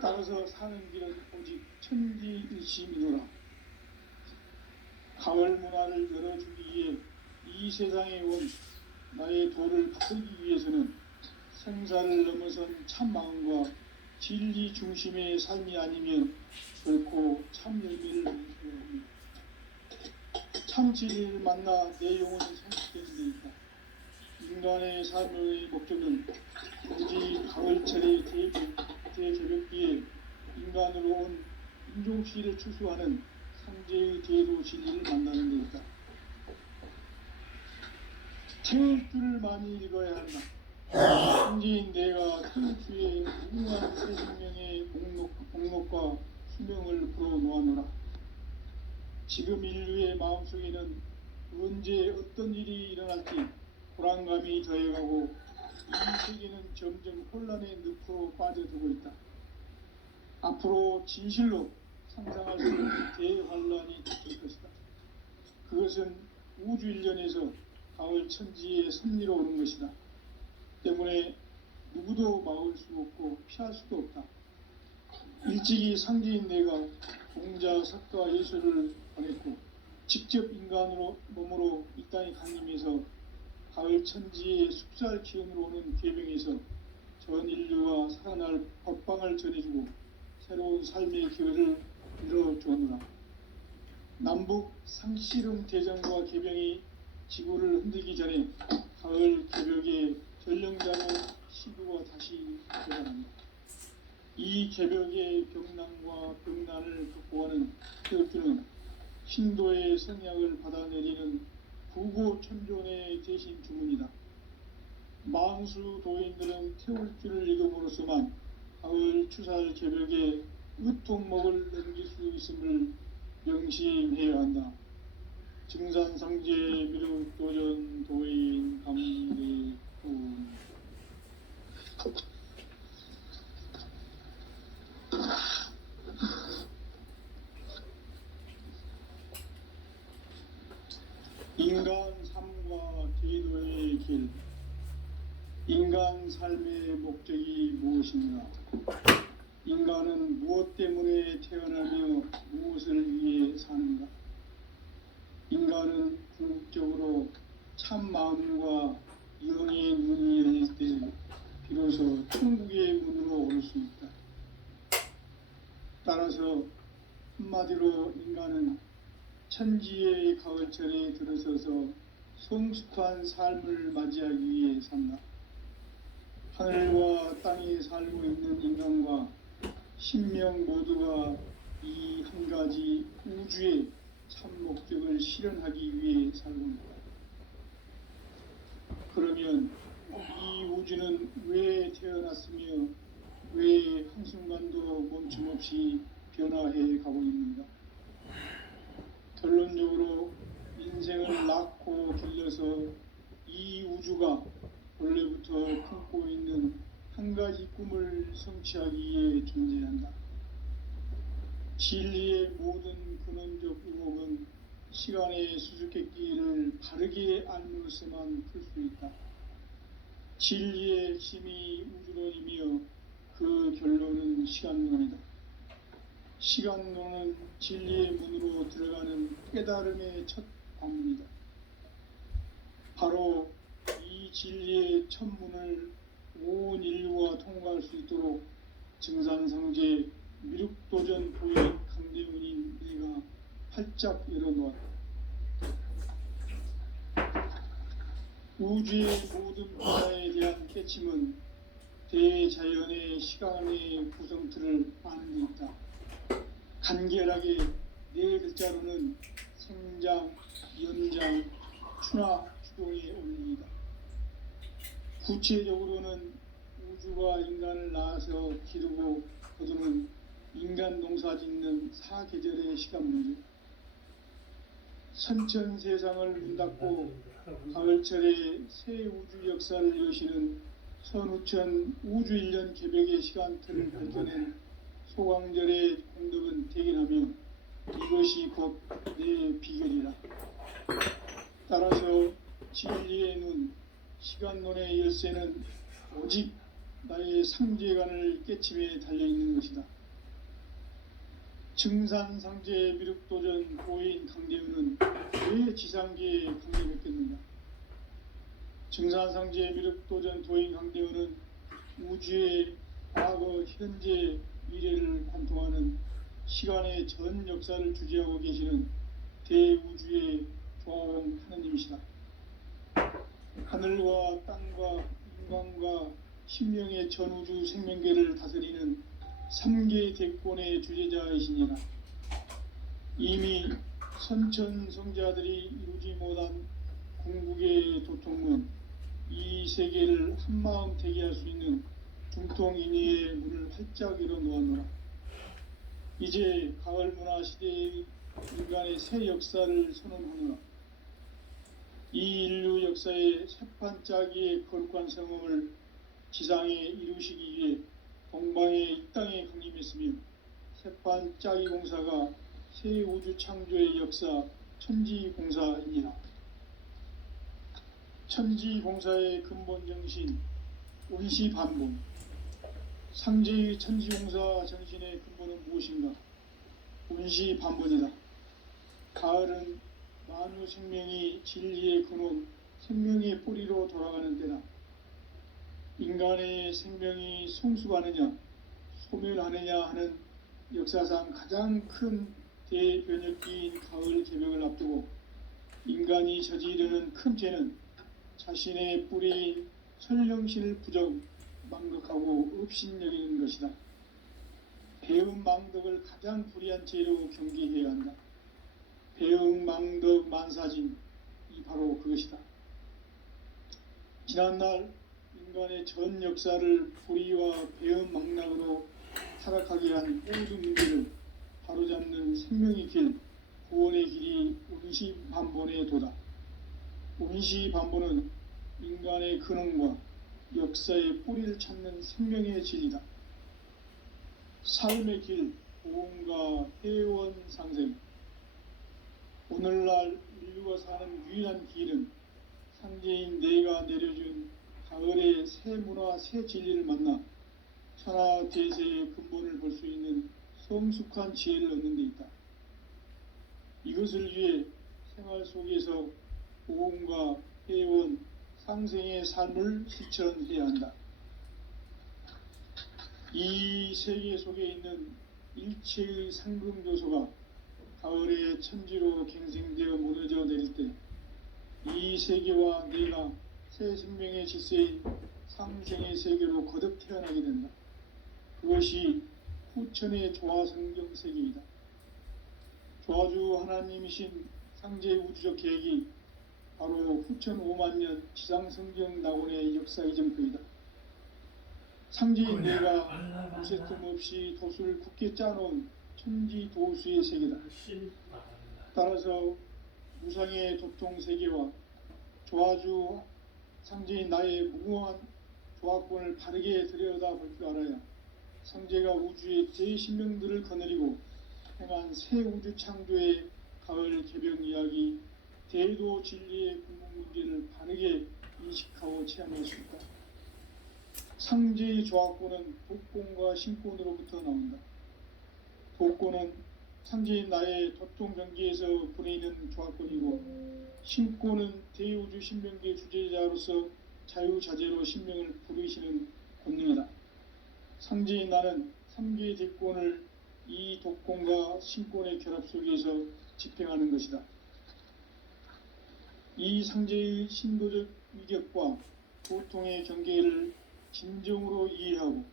따라서 사는 길은 오직 천지일심이노라. 가을 문화를 열어주기 위해 이 세상에 온 나의 도를 붙들기 위해서는 생사를 넘어선 참 마음과 진리 중심의 삶이 아니면 결코 참 열매를 맺을 수 없습니다. 참 진리를 만나 내 영혼이 성숙되는 데 있다. 인간의 삶의 목적은 오직 가을철의 대개벽기에 인간으로 온 인종시를 추수하는 상제의 대도 진리를 만나는 것이다. 태울 줄을 많이 읽어야 한다. 상제인 내가 태울주의 무궁한 새 생명의 목록과 수명을 불어놓아노라. 지금 인류의 마음속에는 언제 어떤 일이 일어날지 불안감이 더해가고 이 세계는 점점 혼란의 늪으로 빠져들고 있다. 앞으로 진실로 상상할 수 없는 대환란이 닥칠 것이다. 그것은 우주 일련에서 가을 천지의 섭리로 오는 것이다. 때문에 누구도 막을 수 없고 피할 수도 없다. 일찍이 상제인 내가 공자, 석가, 예수를 보냈고 직접 인간으로 몸으로 이 땅에 강림해서 가을 천지의 숲살 기운으로 오는 계병에서 전 인류가 살아날 법방을 전해주고 새로운 삶의 기회를 이뤄주었노라. 남북 상씨름 대전과 계병이 지구를 흔들기 전에 가을 개벽의 전령자로 시구가 다시 되어갑니다. 이 개벽의 병난과 병난을 극복하는 태울주는 신도의 성약을 받아내리는 구고천존의 대신 주문이다. 망수 도인들은 태울주를 읽음으로써만 가을 추살 개벽의 으통목을 넘길 수 있음을 명심해야 한다. 증산상제 미륵도전 도인 감리군. 인간 삶과 제도의 길. 인간 삶의 목적이 무엇인가? 인간은 무엇 때문에 태어나며 무엇을 위해 사는가? 인간은 궁극적으로 참 마음과 영의 문이 열릴 때 비로소 천국의 문으로 올 수 있다. 따라서 한마디로 인간은 천지의 가을철에 들어서서 성숙한 삶을 맞이하기 위해 산다. 하늘과 땅에 살고 있는 인간과 신명 모두가 이 한 가지 우주의 참 목적을 실현하기 위해 살고 있다. 그러면 이 우주는 왜 태어났으며 왜 한순간도 멈춤없이 변화해 가고 있는가? 결론적으로 인생을 낳고 길러서 이 우주가 원래부터 품고 있는 한 가지 꿈을 성취하기 위해 존재한다. 진리의 모든 근원적 의혹은 시간의 수수께끼를 바르게 알므로서만 풀 수 있다. 진리의 핵심이 우주론이며 그 결론은 시간론이다. 시간론은 진리의 문으로 들어가는 깨달음의 첫 관문이다. 바로 이 진리의 첫 문을 온 인류가 통과할 수 있도록 증산상제 미륵도전 도인 강대훈인 내가 활짝 열어놓았다. 우주의 모든 분야에 대한 깨침은 대자연의 시간의 구성틀을 아는 데 있다. 간결하게 네 글자로는 생장, 연장, 추나 추동의 원리이다. 구체적으로는 우주가 인간을 낳아서 기르고 거두는 인간 농사 짓는 사계절의 시간 문제. 선천 세상을 문닫고 가을철에 새 우주 역사를 여시는 선우천 우주 1년 개벽의 시간틀을 밝혀낸 소광절의 공덕은 대견하며 이것이 곧 내 비결이라. 따라서 진리의 눈, 시간론의 열쇠는 오직 나의 상제관을 깨침에 달려있는 것이다. 증산상제 미륵도전 도인 강대훈은 왜 지상계에 강림했겠는가? 증산상제 미륵도전 도인 강대훈은 우주의 과거, 현재, 미래를 관통하는 시간의 전 역사를 주재하고 계시는 대우주의 조화원 하느님이시다. 하늘과 땅과 인간과 신명의 전우주 생명계를 다스리는 3계 대권의 주제자이시니라. 이미 선천성자들이 이루지 못한 궁극의 도통은 이 세계를 한마음 되게 할 수 있는 중통인의의 문을 활짝 열어놓았노라. 이제 가을 문화 시대의 인간의 새 역사를 선언하노라. 이 인류 역사의 새판짜기의 거룩한 성음을 지상에 이루시기 위해 동방의 이 땅에 강림했으며 새판짜기 공사가 새 우주 창조의 역사 천지공사입니다. 천지공사의 근본 정신 운시반본. 상제의 천지공사 정신의 근본은 무엇인가? 운시반본이다. 가을은 만유 생명이 진리의 근원, 생명의 뿌리로 돌아가는 때다. 인간의 생명이 성숙하느냐, 소멸하느냐 하는 역사상 가장 큰 대변혁기인 가을 개벽을 앞두고 인간이 저지르는 큰 죄는 자신의 뿌리인 설령신을 부정, 망극하고 업신여기는 것이다. 배음 망덕을 가장 불의한 죄로 경계해야 한다. 배음 망덕 만사진, 이 바로 그것이다. 지난날 인간의 전 역사를 불의와 배음 망락으로 타락하게 한 모든 문제를 바로잡는 생명의 길, 구원의 길이 운시반본의 도다. 운시반본은 인간의 근원과 역사의 뿌리를 찾는 생명의 진리다. 삶의 길, 보험과 회원 상생. 오늘날 인류가 사는 유일한 길은 상제인 내가 내려준 가을의 새 문화, 새 진리를 만나 천하 대세의 근본을 볼 수 있는 성숙한 지혜를 얻는 데 있다. 이것을 위해 생활 속에서 보험과 회원, 상생의 삶을 실천해야 한다. 이 세계 속에 있는 일체의 상금 요소가 가을의 천지로 갱생되어 무너져 내릴 때 이 세계와 내가 새 생명의 질서인 상생의 세계로 거듭 태어나게 된다. 그것이 후천의 조화성경 세계이다. 조화주 하나님이신 상제의 우주적 계획이 바로 후천 5만 년 지상성경 낙원의 역사의 점표이다. 상제인 내가 무쇠 틈 없이 도수를 굳게 짜놓은 천지 도수의 세계다. 따라서 무상의 도통 세계와 조화주 상제인 나의 무궁한 조화권을 바르게 들여다볼 줄 알아야 상제가 우주의 대신명들을 거느리고 행한 새 우주 창조의 가을 개벽 이야기, 대도 진리의 궁극 문제를 바르게 인식하고 체험할 수 있다. 상제의 조화권은 독권과 신권으로부터 나온다. 독권은 상제인 나의 도통 경계에서 보내는 조화권이고, 신권은 대우주 신명계 주제자로서 자유자재로 신명을 부르시는 권능이다. 상제인 나는 3개의 대권을 이 독권과 신권의 결합 속에서 집행하는 것이다. 이 상제의 신도적 위격과 고통의 경계를 진정으로 이해하고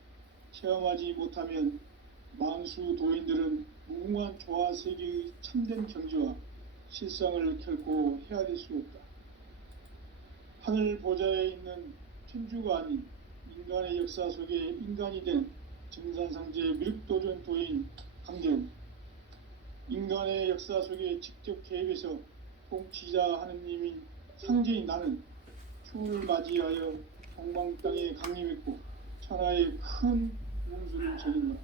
체험하지 못하면 만수 도인들은 무궁한 조화 세계의 참된 경지와 실상을 결코 헤아릴 수 없다. 하늘 보좌에 있는 천주가 아닌 인간의 역사 속에 인간이 된 정산상제 밀도전 도인 강재훈, 인간의 역사 속에 직접 개입해서 통치자 하느님인 상제인 나는 추운을 맞이하여 동방 땅에 강림했고 천하의 큰 운수를 적인다.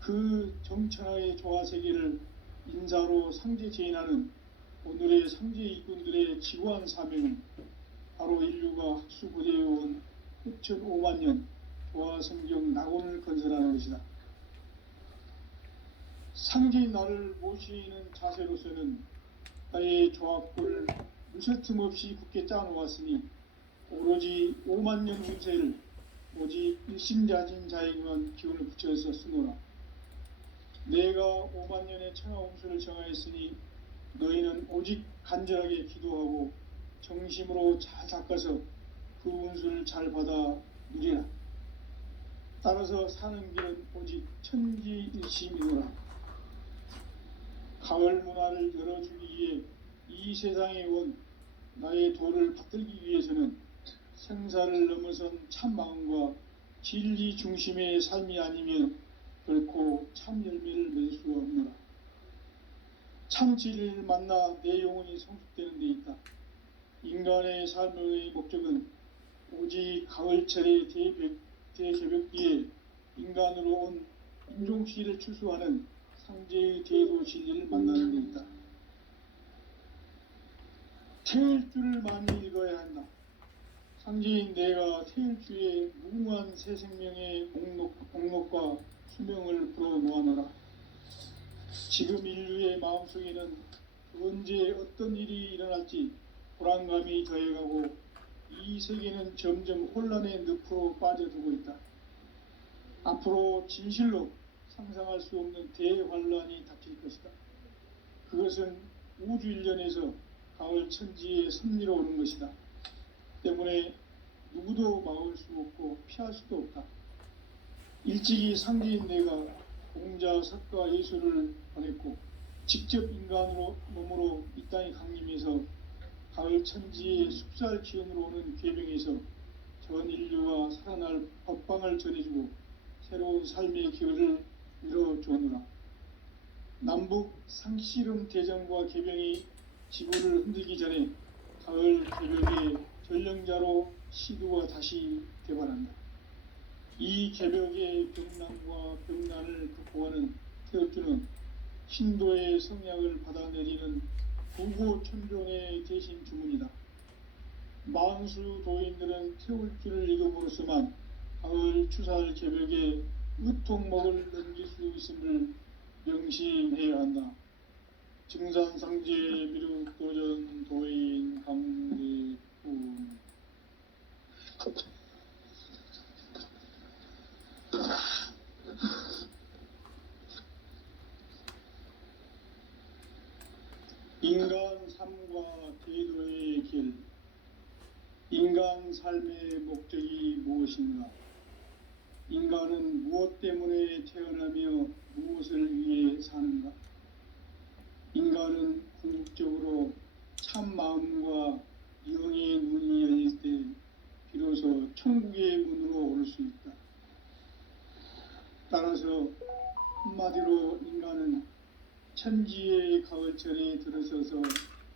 그 정천하의 조화 세계를 인사로 상제 제인하는 오늘의 상제 이꾼들의 지구한 사명은 바로 인류가 학수고대해온 후천 5만 년 조화 성경 낙원을 건설하는 것이다. 상제인 나를 모시는 자세로서는 나의 조합을 무쇠틈 없이 굳게 짜놓았으니 오로지 5만 년 운세를 오직 일심자진 자에게만 기운을 붙여서 쓰노라. 내가 5만 년의 천하 운수를 정하였으니 너희는 오직 간절하게 기도하고 정심으로 잘 닦아서 그 운수를 잘 받아 누리라. 따라서 사는 길은 오직 천지일심이노라. 가을 문화를 열어주기 위해 이 세상에 온 나의 도를 받들기 위해서는 생사를 넘어선 참 마음과 진리 중심의 삶이 아니면 결코 참 열매를 맺을 수가 없노라. 참 진리를 만나 내 영혼이 성숙되는 데 있다. 인간의 삶의 목적은 오직 가을철의 대개벽기에 인간으로 온 인종시를 추수하는 상제의 대도 진리를 만나는 데 있다. 태일주를 많이 읽어야 한다. 상제인 내가 태일주의 무궁한 새 생명의 목록과 수명을 불어놓아노라. 지금 인류의 마음속에는 언제 어떤 일이 일어날지 불안감이 더해가고 이 세계는 점점 혼란의 늪으로 빠져들고 있다. 앞으로 진실로 상상할 수 없는 대환란이 닥칠 것이다. 그것은 우주 일련에서 가을 천지의 섭리로 오는 것이다. 때문에 누구도 막을 수 없고 피할 수도 없다. 일찍이 상제인 내가 공자, 석가, 예수를 보냈고 직접 인간으로 몸으로 이 땅에 강림해서 가을 천지의 숲살 기운으로 오는 계명에서 전 인류와 살아날 법방을 전해주고 새로운 삶의 기회를 이뤄주노라. 남북 상씨름 대전과 개병이 지구를 흔들기 전에 가을 개벽의 전령자로 시두가 다시 개발한다. 이 개벽의 병난과 병난을 극복하는 태극주는 신도의 성약을 받아내리는 구고천종의 대신 주문이다. 만수 도인들은 태울주를 읽음으로써만 가을 추살 개벽에 의통목을 넘길 수 있음을 명심해야 한다. 증산상제 미륵도전 도인 강대군. 인간 삶과 제도의 길. 인간 삶의 목적이 무엇인가? 인간은 무엇 때문에 태어나며 무엇을 위해 사는가? 인간은 궁극적으로 참 마음과 영의 눈이 열릴 때 비로소 천국의 문으로 올 수 있다. 따라서 한마디로 인간은 천지의 가을철에 들어서서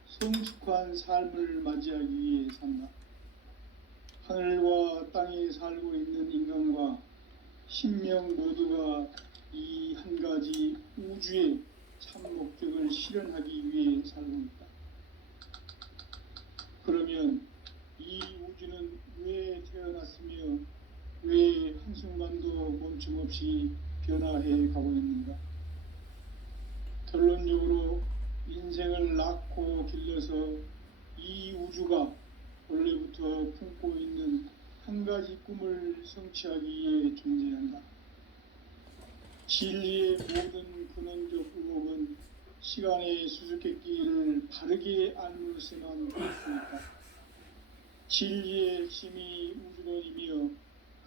성숙한 삶을 맞이하기 위해 산다. 하늘과 땅에 살고 있는 인간과 신명 모두가 이 한 가지 우주의 참 목적을 실현하기 위해 살고 있다. 그러면 이 우주는 왜 태어났으며 왜 한순간도 멈춤없이 변화해 가고 있는가? 결론적으로 인생을 낳고 길러서 이 우주가 원래부터 품고 있는 한 가지 꿈을 성취하기 위해 존재한다. 진리의 모든 근원적 의혹은 시간의 수수께끼를 바르게 알므로서만 볼 수 있다. 진리의 핵심이 우주론이며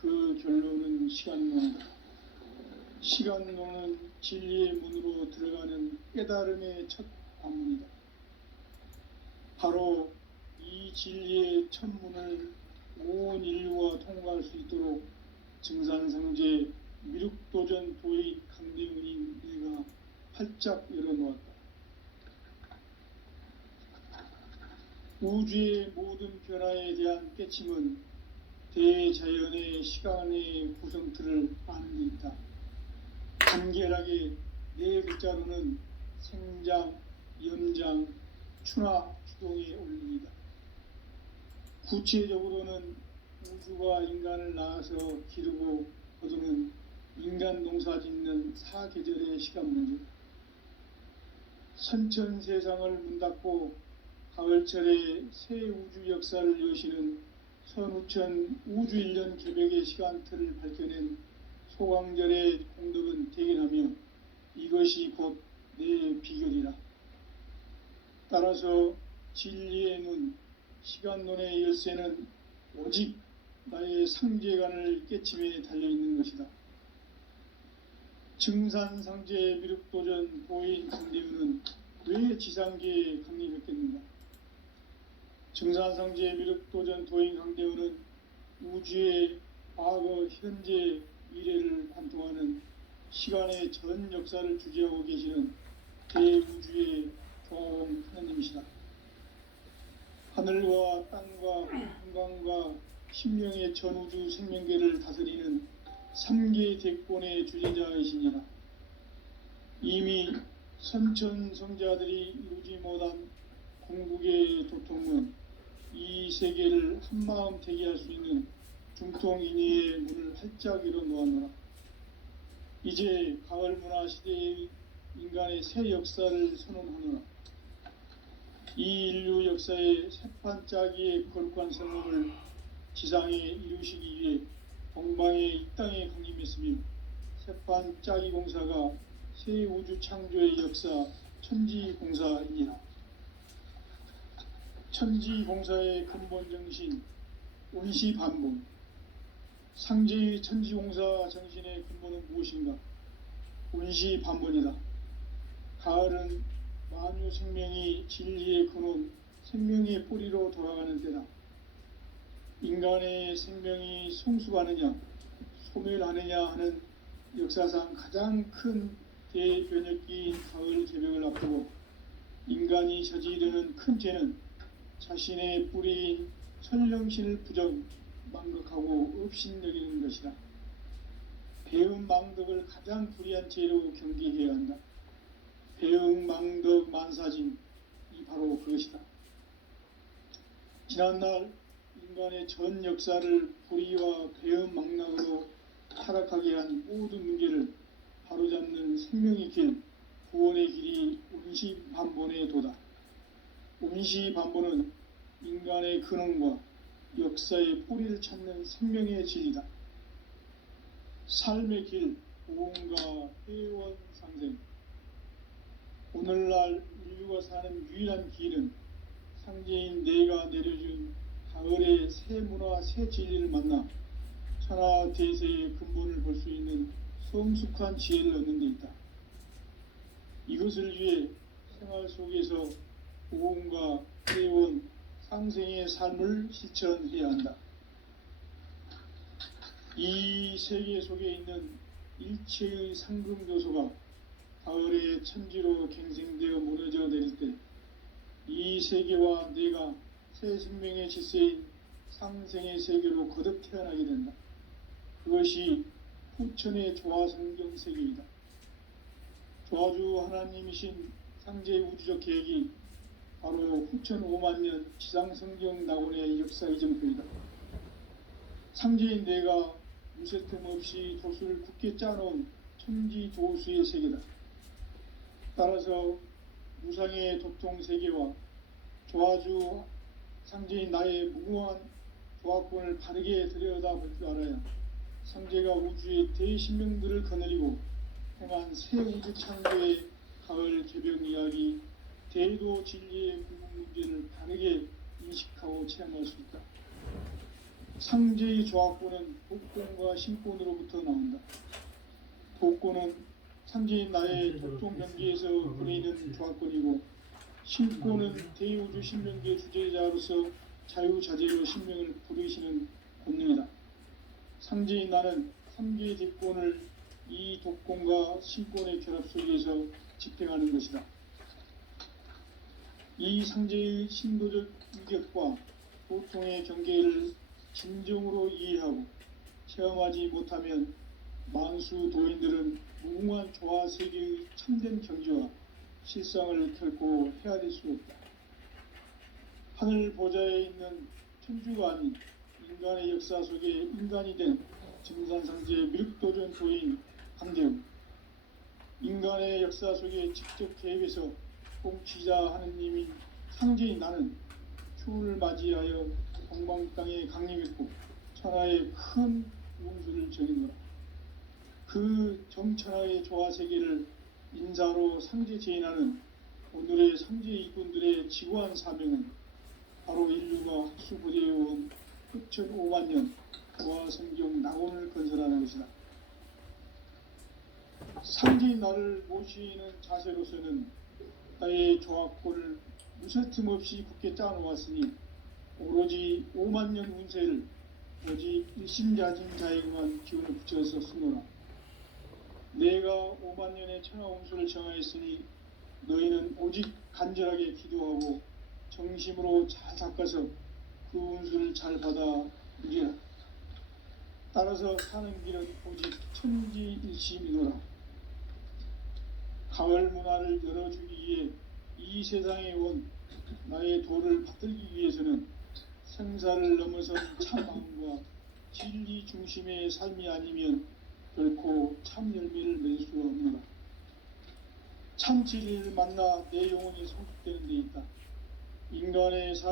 그 결론은 시간론이다. 시간론은 진리의 문으로 들어가는 깨달음의 첫 관문이다. 바로 이 진리의 첫 문을 온 인류가 통과할 수 있도록 증산성제 미륵도전 도의 강대군인 내가 활짝 열어놓았다. 우주의 모든 변화에 대한 깨침은 대자연의 시간의 구성틀을 아는 데 있다. 간결하게 네 글자로는 생장, 염장, 추나 추동의 원리이다. 구체적으로는 우주가 인간을 낳아서 기르고 거두는 인간 농사 짓는 사계절의 시간 문제. 선천 세상을 문 닫고 가을철에 새 우주 역사를 여시는 선우천 우주일년 개벽의 시간틀을 밝혀낸 소강절의 공덕은 대견하며 이것이 곧 내 비결이라. 따라서 진리의 눈, 시간론의 열쇠는 오직 나의 상제관을 깨침에 달려있는 것이다. 증산상제 미륵도전 도인 강대우는 왜 지상계에 강림했겠는가? 증산상제 미륵도전 도인 강대우는 우주의 과거, 현재, 미래를 관통하는 시간의 전 역사를 주재하고 계시는 대우주의 조화원 하나님이시다. 하늘과 땅과 한강과 신명의 전우주 생명계를 다스리는 3계 대권의 주제자이시니라. 이미 선천성자들이 이루지 못한 궁극의 도통은 이 세계를 한마음 되게 할 수 있는 중통인의의 문을 활짝 열어 놓았노라. 이제 가을 문화 시대의 인간의 새 역사를 선언하노라. 이 인류 역사의 새판짜기의 거룩한 성공을 지상에 이루시기 위해 동방의 이 땅에 강림했으며 새판짜기 공사가 새 우주 창조의 역사 천지공사이니라. 천지공사의 근본 정신 운시반복. 상제의 천지공사 정신의 근본은 무엇인가? 운시반복이다. 가을은 만유 생명이 진리의 근원, 생명의 뿌리로 돌아가는 때다. 인간의 생명이 성숙하느냐, 소멸하느냐 하는 역사상 가장 큰 대변혁기인 가을 개벽을 앞두고 인간이 저지르는 큰 죄는 자신의 뿌리인 천령신을 부정, 망극하고 업신여기는 것이다. 배음 망덕을 가장 불의한 죄로 경계해야 한다. 배음 망덕 만사진이 바로 그것이다. 지난날 인간의 전 역사를 불의와 배음 망락으로 타락하게 한 모든 문제를 바로잡는 생명의 길, 구원의 길이 운시반본의 도다. 운시반본은 인간의 근원과 역사의 뿌리를 찾는 생명의 진리다. 삶의 길, 보험과 회원 상생. 오늘날 인류가 사는 유일한 길은 상제인 내가 내려준 가을의 새 문화, 새 진리를 만나 천하 대세의 근본을 볼 수 있는 성숙한 지혜를 얻는 데 있다. 이것을 위해 생활 속에서 보험과 회원, 상생의 삶을 실천해야 한다. 이 세계 속에 있는 일체의 상금 요소가 가을의 천지로 갱생되어 무너져 내릴 때 이 세계와 내가 새 생명의 질서인 상생의 세계로 거듭 태어나게 된다. 그것이 후천의 조화성경 세계이다. 조화주 하나님이신 상제의 우주적 계획이 바로 후천 5만년 지상성경 낙원의 역사 이정표이다. 상제인 내가 무쇠 틈 없이 도수를 굳게 짜놓은 천지도수의 세계다. 따라서 무상의 도통세계와 조화주 상제인 나의 무궁한 조화권을 바르게 들여다볼 줄 알아야 상제가 우주의 대신명들을 거느리고 행한 새 우주 창조의 가을 개벽 이야기, 대도 진리의 궁극 문제를 바르게 인식하고 체험할 수 있다. 상제의 조화권은 복권과 신권으로부터 나온다. 복권은 상제인 나의 도통 경계에서 부리는 조화권이고, 신권은 대우주 신명계 주제자로서 자유자재로 신명을 부르시는 권능이다. 상제인 나는 3개의 뒷권을 이 독권과 신권의 결합 속에서 집행하는 것이다. 이 상제의 신도적 인격과 보통의 경계를 진정으로 이해하고 체험하지 못하면 만수 도인들은 무궁한 조화 세계의 참된 경지와 실상을 결코 헤아릴 수 없다. 하늘 보좌에 있는 천주가 아닌 인간의 역사 속에 인간이 된 증산상제 미륵도전 도인 강대우. 인간의 역사 속에 직접 개입해서 통치자 하느님인 상제인 나는 추운을 맞이하여 동방 땅에 강림했고 천하의 큰 운수를 정했노라. 그 정천하의 조화세계를 인사로 상제 제인하는 오늘의 상제 이군들의 지구한 사명은 바로 인류가 수부되어온 흑천 5만 년 보아 성경 낙원을 건설하는 것이다. 상지 나를 모시는 자세로서는 나의 조합권을 무쇠틈 없이 굳게 짜놓았으니 오로지 5만 년 운세를 오직 일심자진 자에게만 기운을 붙여서 쓰노라. 내가 5만 년의 천하 운수를 정하였으니 너희는 오직 간절하게 기도하고 정심으로 잘 닦아서 그 운수를 잘 받아 누리라. 따라서 사는 길은 오직 천지일심이노라. 가을 문화를 열어주기 위해 이 세상에 온 나의 도를 받들기 위해서는 생사를 넘어선 참 마음과 진리 중심의 삶이 아니면 결코 참 열매를 맺을 수가 없노라. 참 진리를 만나 내 영혼이 성숙되는 데 있다. 인간의 삶